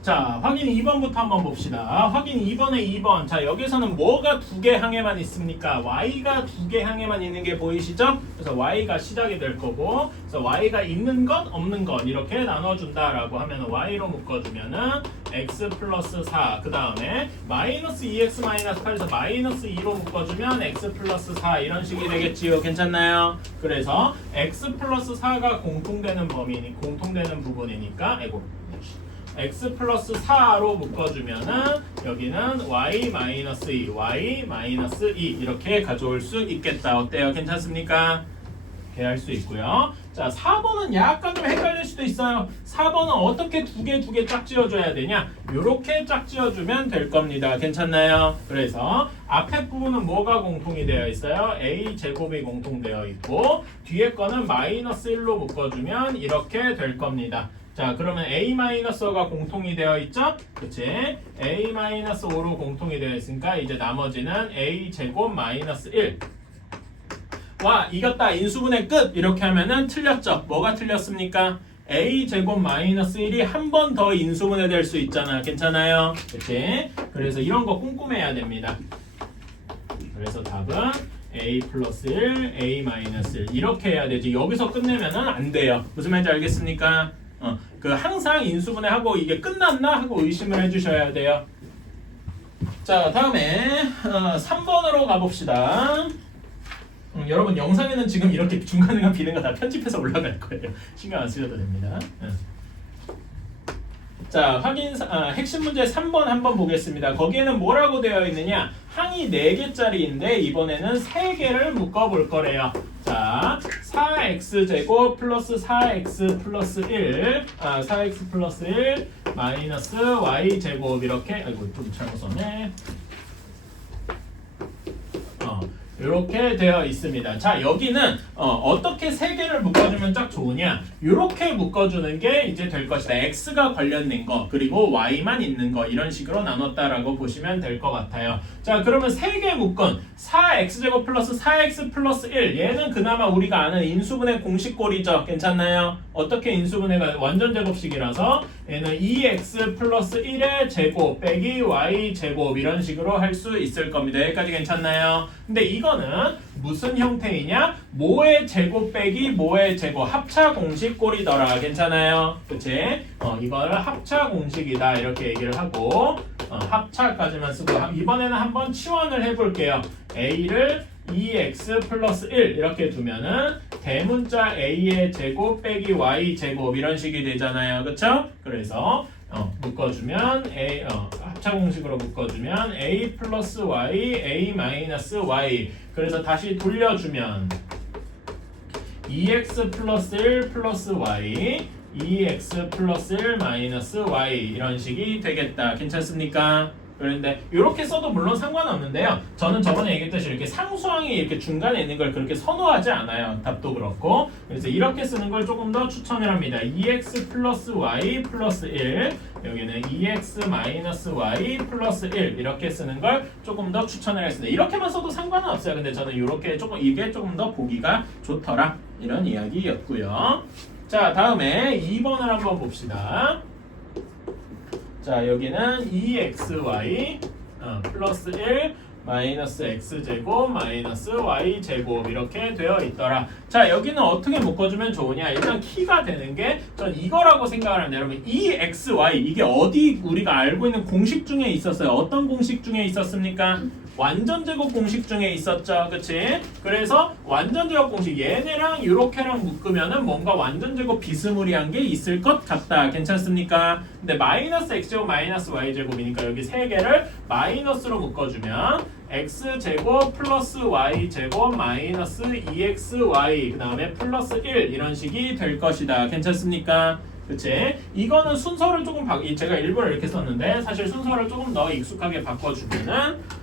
자, 확인 2번부터 한번 봅시다. 확인 2번에 2번. 자, 여기서는 뭐가 두 개 항에만 있습니까? y가 두 개 항에만 있는 게 보이시죠? 그래서 y가 시작이 될 거고, 그래서 y가 있는 것, 없는 것 이렇게 나눠준다라고 하면 y로 묶어주면은 x 플러스 4. 그 다음에 마이너스 2x 마이너스 8에서 마이너스 2로 묶어주면 x 플러스 4 이런 식이 되겠지요. 괜찮나요? 그래서 x 플러스 4가 공통되는 부분이니까, x 플러스 4로 묶어주면은 여기는 y 마이너스 2, y 마이너스 2 이렇게 가져올 수 있겠다. 어때요? 괜찮습니까? 이렇게 할 수 있고요. 자, 4번은 약간 좀 헷갈릴 수도 있어요. 4번은 어떻게 두 개 짝 지어줘야 되냐? 이렇게 짝 지어주면 될 겁니다. 괜찮나요? 그래서 앞에 부분은 뭐가 공통이 되어 있어요? a 제곱이 공통되어 있고 뒤에 거는 마이너스 1로 묶어주면 이렇게 될 겁니다. 자, 그러면 a-5가 공통이 되어 있죠? 그치? a-5로 공통이 되어 있으니까 이제 나머지는 a 제곱 마이너스 1. 와, 이겼다. 인수분해 끝. 이렇게 하면은 틀렸죠? 뭐가 틀렸습니까? a 제곱 마이너스 1이 한 번 더 인수분해 될 수 있잖아. 괜찮아요? 그치? 그래서 이런 거 꼼꼼해야 됩니다. 그래서 답은 a 플러스 1, a 마이너스 1 이렇게 해야 되지. 여기서 끝내면은 안 돼요. 무슨 말인지 알겠습니까? 그 항상 인수분해하고 이게 끝났나 하고 의심을 해주셔야 돼요. 자, 다음에 3번으로 가봅시다. 여러분 영상에는 지금 이렇게 중간중간 비는 거 다 편집해서 올라갈 거예요. 신경 안 쓰셔도 됩니다. 자, 핵심 문제 3번 한번 보겠습니다. 거기에는 뭐라고 되어 있느냐? 항이 4개짜리인데 이번에는 3개를 묶어볼 거래요. 자, 4x제곱 플러스 4x 플러스 1 4x 플러스 1 마이너스 y제곱 이렇게 아이고 좀 잘못 썼네. 이렇게 되어 있습니다. 자, 여기는 어떻게 3개를 묶어주면 딱 좋으냐? 이렇게 묶어주는 게 이제 될 것이다. x가 관련된 거 그리고 y만 있는 거 이런 식으로 나눴다라고 보시면 될 것 같아요. 자, 그러면 3개 묶은 4x제곱 플러스 4x 플러스 1 얘는 그나마 우리가 아는 인수분해 공식꼴이죠. 괜찮나요? 어떻게 인수분해가 완전 제곱식이라서 얘는 2x 플러스 1의 제곱 빼기 y 제곱 이런 식으로 할 수 있을 겁니다. 여기까지 괜찮나요? 근데 이거는 무슨 형태이냐? 모의 제곱 빼기 모의 제곱 합차 공식꼴이더라. 괜찮아요? 그치? 이거를 합차 공식이다 이렇게 얘기를 하고 합차까지만 쓰고 이번에는 한번 치환을 해볼게요. a를 2x 플러스 1 이렇게 두면은 대문자 a의 제곱 빼기 y 제곱 이런 식이 되잖아요. 그쵸? 그래서 묶어주면 합차 공식으로 묶어주면 a 플러스 y, a 마이너스 y 그래서 다시 돌려주면 2x 플러스 1 플러스 y 2x 플러스 1 마이너스 y 이런 식이 되겠다. 괜찮습니까? 그런데 이렇게 써도 물론 상관없는데요. 저는 저번에 얘기했듯이 이렇게 상수항이 이렇게 중간에 있는 걸 그렇게 선호하지 않아요. 답도 그렇고. 그래서 이렇게 쓰는 걸 조금 더 추천을 합니다. 2x 플러스 y 플러스 1 여기는 2x 마이너스 y 플러스 1 이렇게 쓰는 걸 조금 더 추천을 했습니다. 이렇게만 써도 상관은 없어요. 근데 저는 이렇게 이게 조금 더 보기가 좋더라 이런 이야기였고요. 자, 다음에 2번을 한번 봅시다. 자, 여기는 2xy 플러스 1 마이너스 x제곱 마이너스 y제곱 이렇게 되어 있더라. 자, 여기는 어떻게 묶어주면 좋으냐? 일단 키가 되는 게 전 이거라고 생각을 합니다. 여러분 2xy 이게 어디 우리가 알고 있는 공식 중에 있었어요. 어떤 공식 중에 있었습니까? 완전제곱 공식 중에 있었죠. 그치? 그래서 완전제곱 공식 얘네랑 이렇게랑 묶으면은 뭔가 완전제곱 비스무리한 게 있을 것 같다. 괜찮습니까? 근데 마이너스 x제곱 마이너스 y제곱이니까 여기 3개를 마이너스로 묶어주면 x제곱 플러스 y제곱 마이너스 2xy 그 다음에 플러스 1 이런 식이 될 것이다. 괜찮습니까? 그치? 이거는 순서를 조금 제가 일부러 이렇게 썼는데 사실 순서를 조금 더 익숙하게 바꿔주면은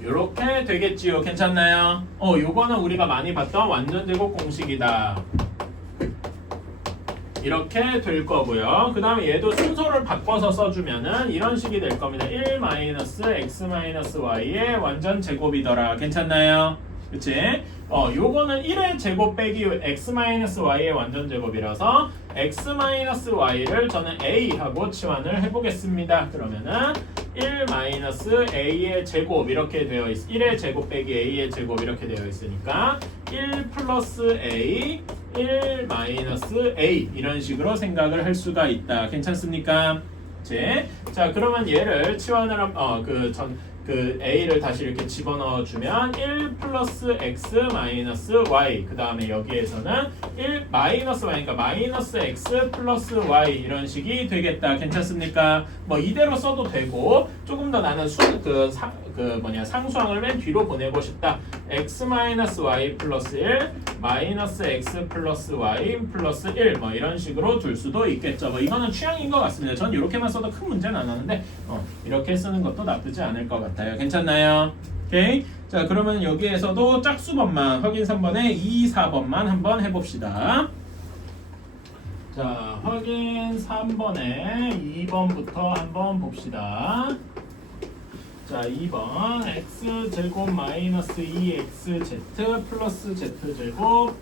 이렇게 되겠지요. 괜찮나요? 요거는 우리가 많이 봤던 완전제곱 공식이다. 이렇게 될 거고요. 그 다음에 얘도 순서를 바꿔서 써주면은 이런 식이 될 겁니다. 1 마이너스 x 마이너스 y의 완전 제곱이더라. 괜찮나요? 그치? 요거는 1의 제곱 빼기 x 마이너스 y의 완전 제곱이라서 x 마이너스 y를 저는 a 하고 치환을 해보겠습니다. 그러면은 1 마이너스 a의 제곱 이렇게 되어 있 1의 제곱 빼기 a의 제곱 이렇게 되어 있으니까 1 플러스 a 1 마이너스 a 이런 식으로 생각을 할 수가 있다. 괜찮습니까? 자 그러면 얘를 치환을 그 a를 다시 이렇게 집어넣어 주면 1 플러스 x 마이너스 y 그 다음에 여기에서는 1 마이너스 y니까 마이너스 x 플러스 y 이런 식이 되겠다. 괜찮습니까? 뭐 이대로 써도 되고 조금 더 나는 상수항을 맨 뒤로 보내고 싶다. x 마이너스 y 플러스 1 마이너스 x 플러스 y 플러스 1 뭐 이런 식으로 둘 수도 있겠죠. 뭐 이거는 취향인 것 같습니다. 전 이렇게만 써도 큰 문제는 안 하는데 이렇게 쓰는 것도 나쁘지 않을 것 같아요. 괜찮나요? 오케이. 자 그러면 여기에서도 짝수번만 확인 3번에 2, 4번만 한번 해봅시다. 자 확인 3번에 2번부터 한번 봅시다. 자 2번 x제곱 마이너스 2xz 플러스 z제곱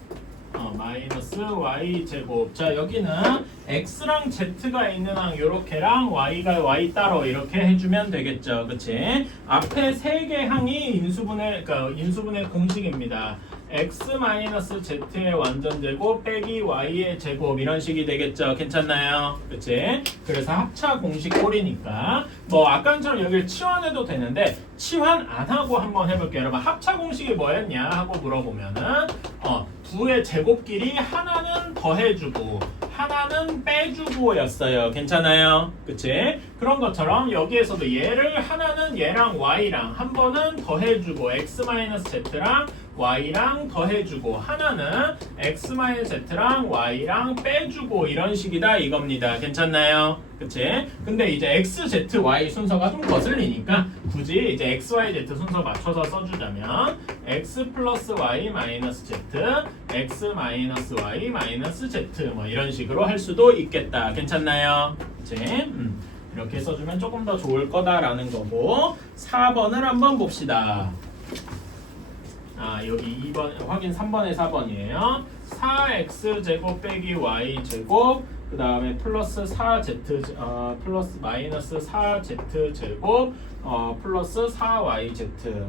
마이너스 y제곱. 자 여기는 x랑 z가 있는 항 요렇게랑 y가 y 따로 이렇게 해주면 되겠죠. 그치? 앞에 세 개 항이 인수분해 공식입니다. x 마이너스 z의 완전 제곱 빼기 y의 제곱 이런 식이 되겠죠. 괜찮나요? 그치? 그래서 합차 공식 꼴이니까 뭐 아까처럼 여기를 치환해도 되는데 치환 안 하고 한번 해볼게요. 여러분 합차 공식이 뭐였냐 하고 물어보면은 두의 제곱끼리 하나는 더해주고 하나는 빼주고 였어요. 괜찮아요? 그치? 그런 것처럼 여기에서도 얘를 하나는 얘랑 y랑 한 번은 더해주고 x-z랑 y랑 더해주고 하나는 x-z랑 y랑 빼주고 이런 식이다 이겁니다. 괜찮나요? 그치? 근데 이제 x, z, y 순서가 좀 거슬리니까 굳이 이제 x, y, z 순서 맞춰서 써주자면 x 플러스 y 마이너스 z x 마이너스 y 마이너스 z 뭐 이런 식으로 할 수도 있겠다. 괜찮나요? 그치? 이렇게 써주면 조금 더 좋을 거다라는 거고 4번을 한번 봅시다. 여기 2번 확인 3번에 4번이에요. 4x제곱 빼기 y제곱 그 다음에 플러스 4z 플러스 마이너스 4z제곱 플러스 4yz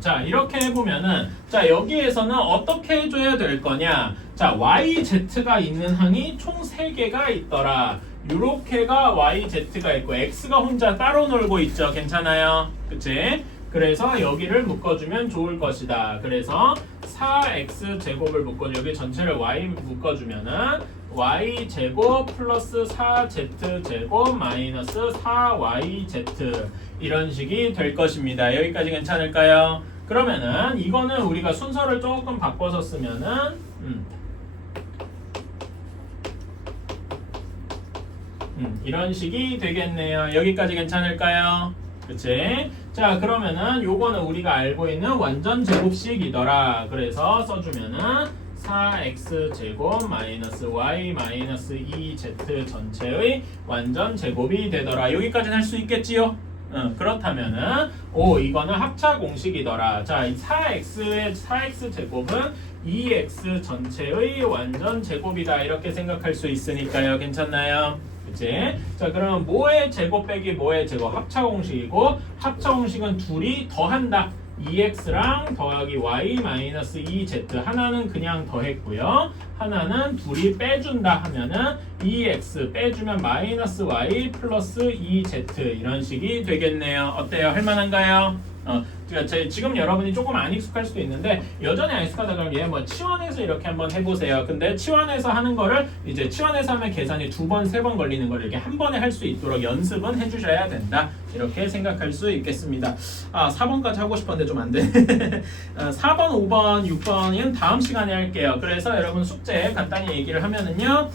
자 이렇게 해보면은 자 여기에서는 어떻게 해줘야 될 거냐. 자 yz가 있는 항이 총 3개가 있더라. 요렇게가 yz가 있고 x가 혼자 따로 놀고 있죠. 괜찮아요? 그치? 그래서 여기를 묶어주면 좋을 것이다. 그래서 4x제곱을 묶어 여기 전체를 y 묶어주면은 y제곱 플러스 4z제곱 마이너스 4yz 이런 식이 될 것입니다. 여기까지 괜찮을까요? 그러면은 이거는 우리가 순서를 조금 바꿔서 쓰면은 이런 식이 되겠네요. 여기까지 괜찮을까요? 그치? 자 그러면은 요거는 우리가 알고 있는 완전 제곱식이더라. 그래서 써주면은 4x제곱 마이너스 y 마이너스 2z 전체의 완전 제곱이 되더라. 여기까지는 할 수 있겠지요? 그렇다면은 이거는 합차 공식이더라. 자 4x 제곱은 2x 전체의 완전 제곱이다. 이렇게 생각할 수 있으니까요. 괜찮나요? 그치? 자 그러면 뭐의 제곱 빼기 뭐의 제곱 합차 공식이고 합차 공식은 둘이 더한다. 2x랑 더하기 y 마이너스 2z 하나는 그냥 더했고요. 하나는 둘이 빼준다 하면은 2x 빼주면 마이너스 y 플러스 2z 이런 식이 되겠네요. 어때요? 할만한가요? 지금 여러분이 조금 안 익숙할 수도 있는데 여전히 안 익숙하다 그러면 얘 뭐 치환해서 이렇게 한번 해보세요. 근데 치환해서 하는 거를 이제 치환해서 하면 계산이 2번, 3번 걸리는 걸 이렇게 한 번에 할 수 있도록 연습은 해주셔야 된다. 이렇게 생각할 수 있겠습니다. 4번까지 하고 싶었는데 좀 안 돼. 4번, 5번, 6번은 다음 시간에 할게요. 그래서 여러분 숙제 간단히 얘기를 하면은요.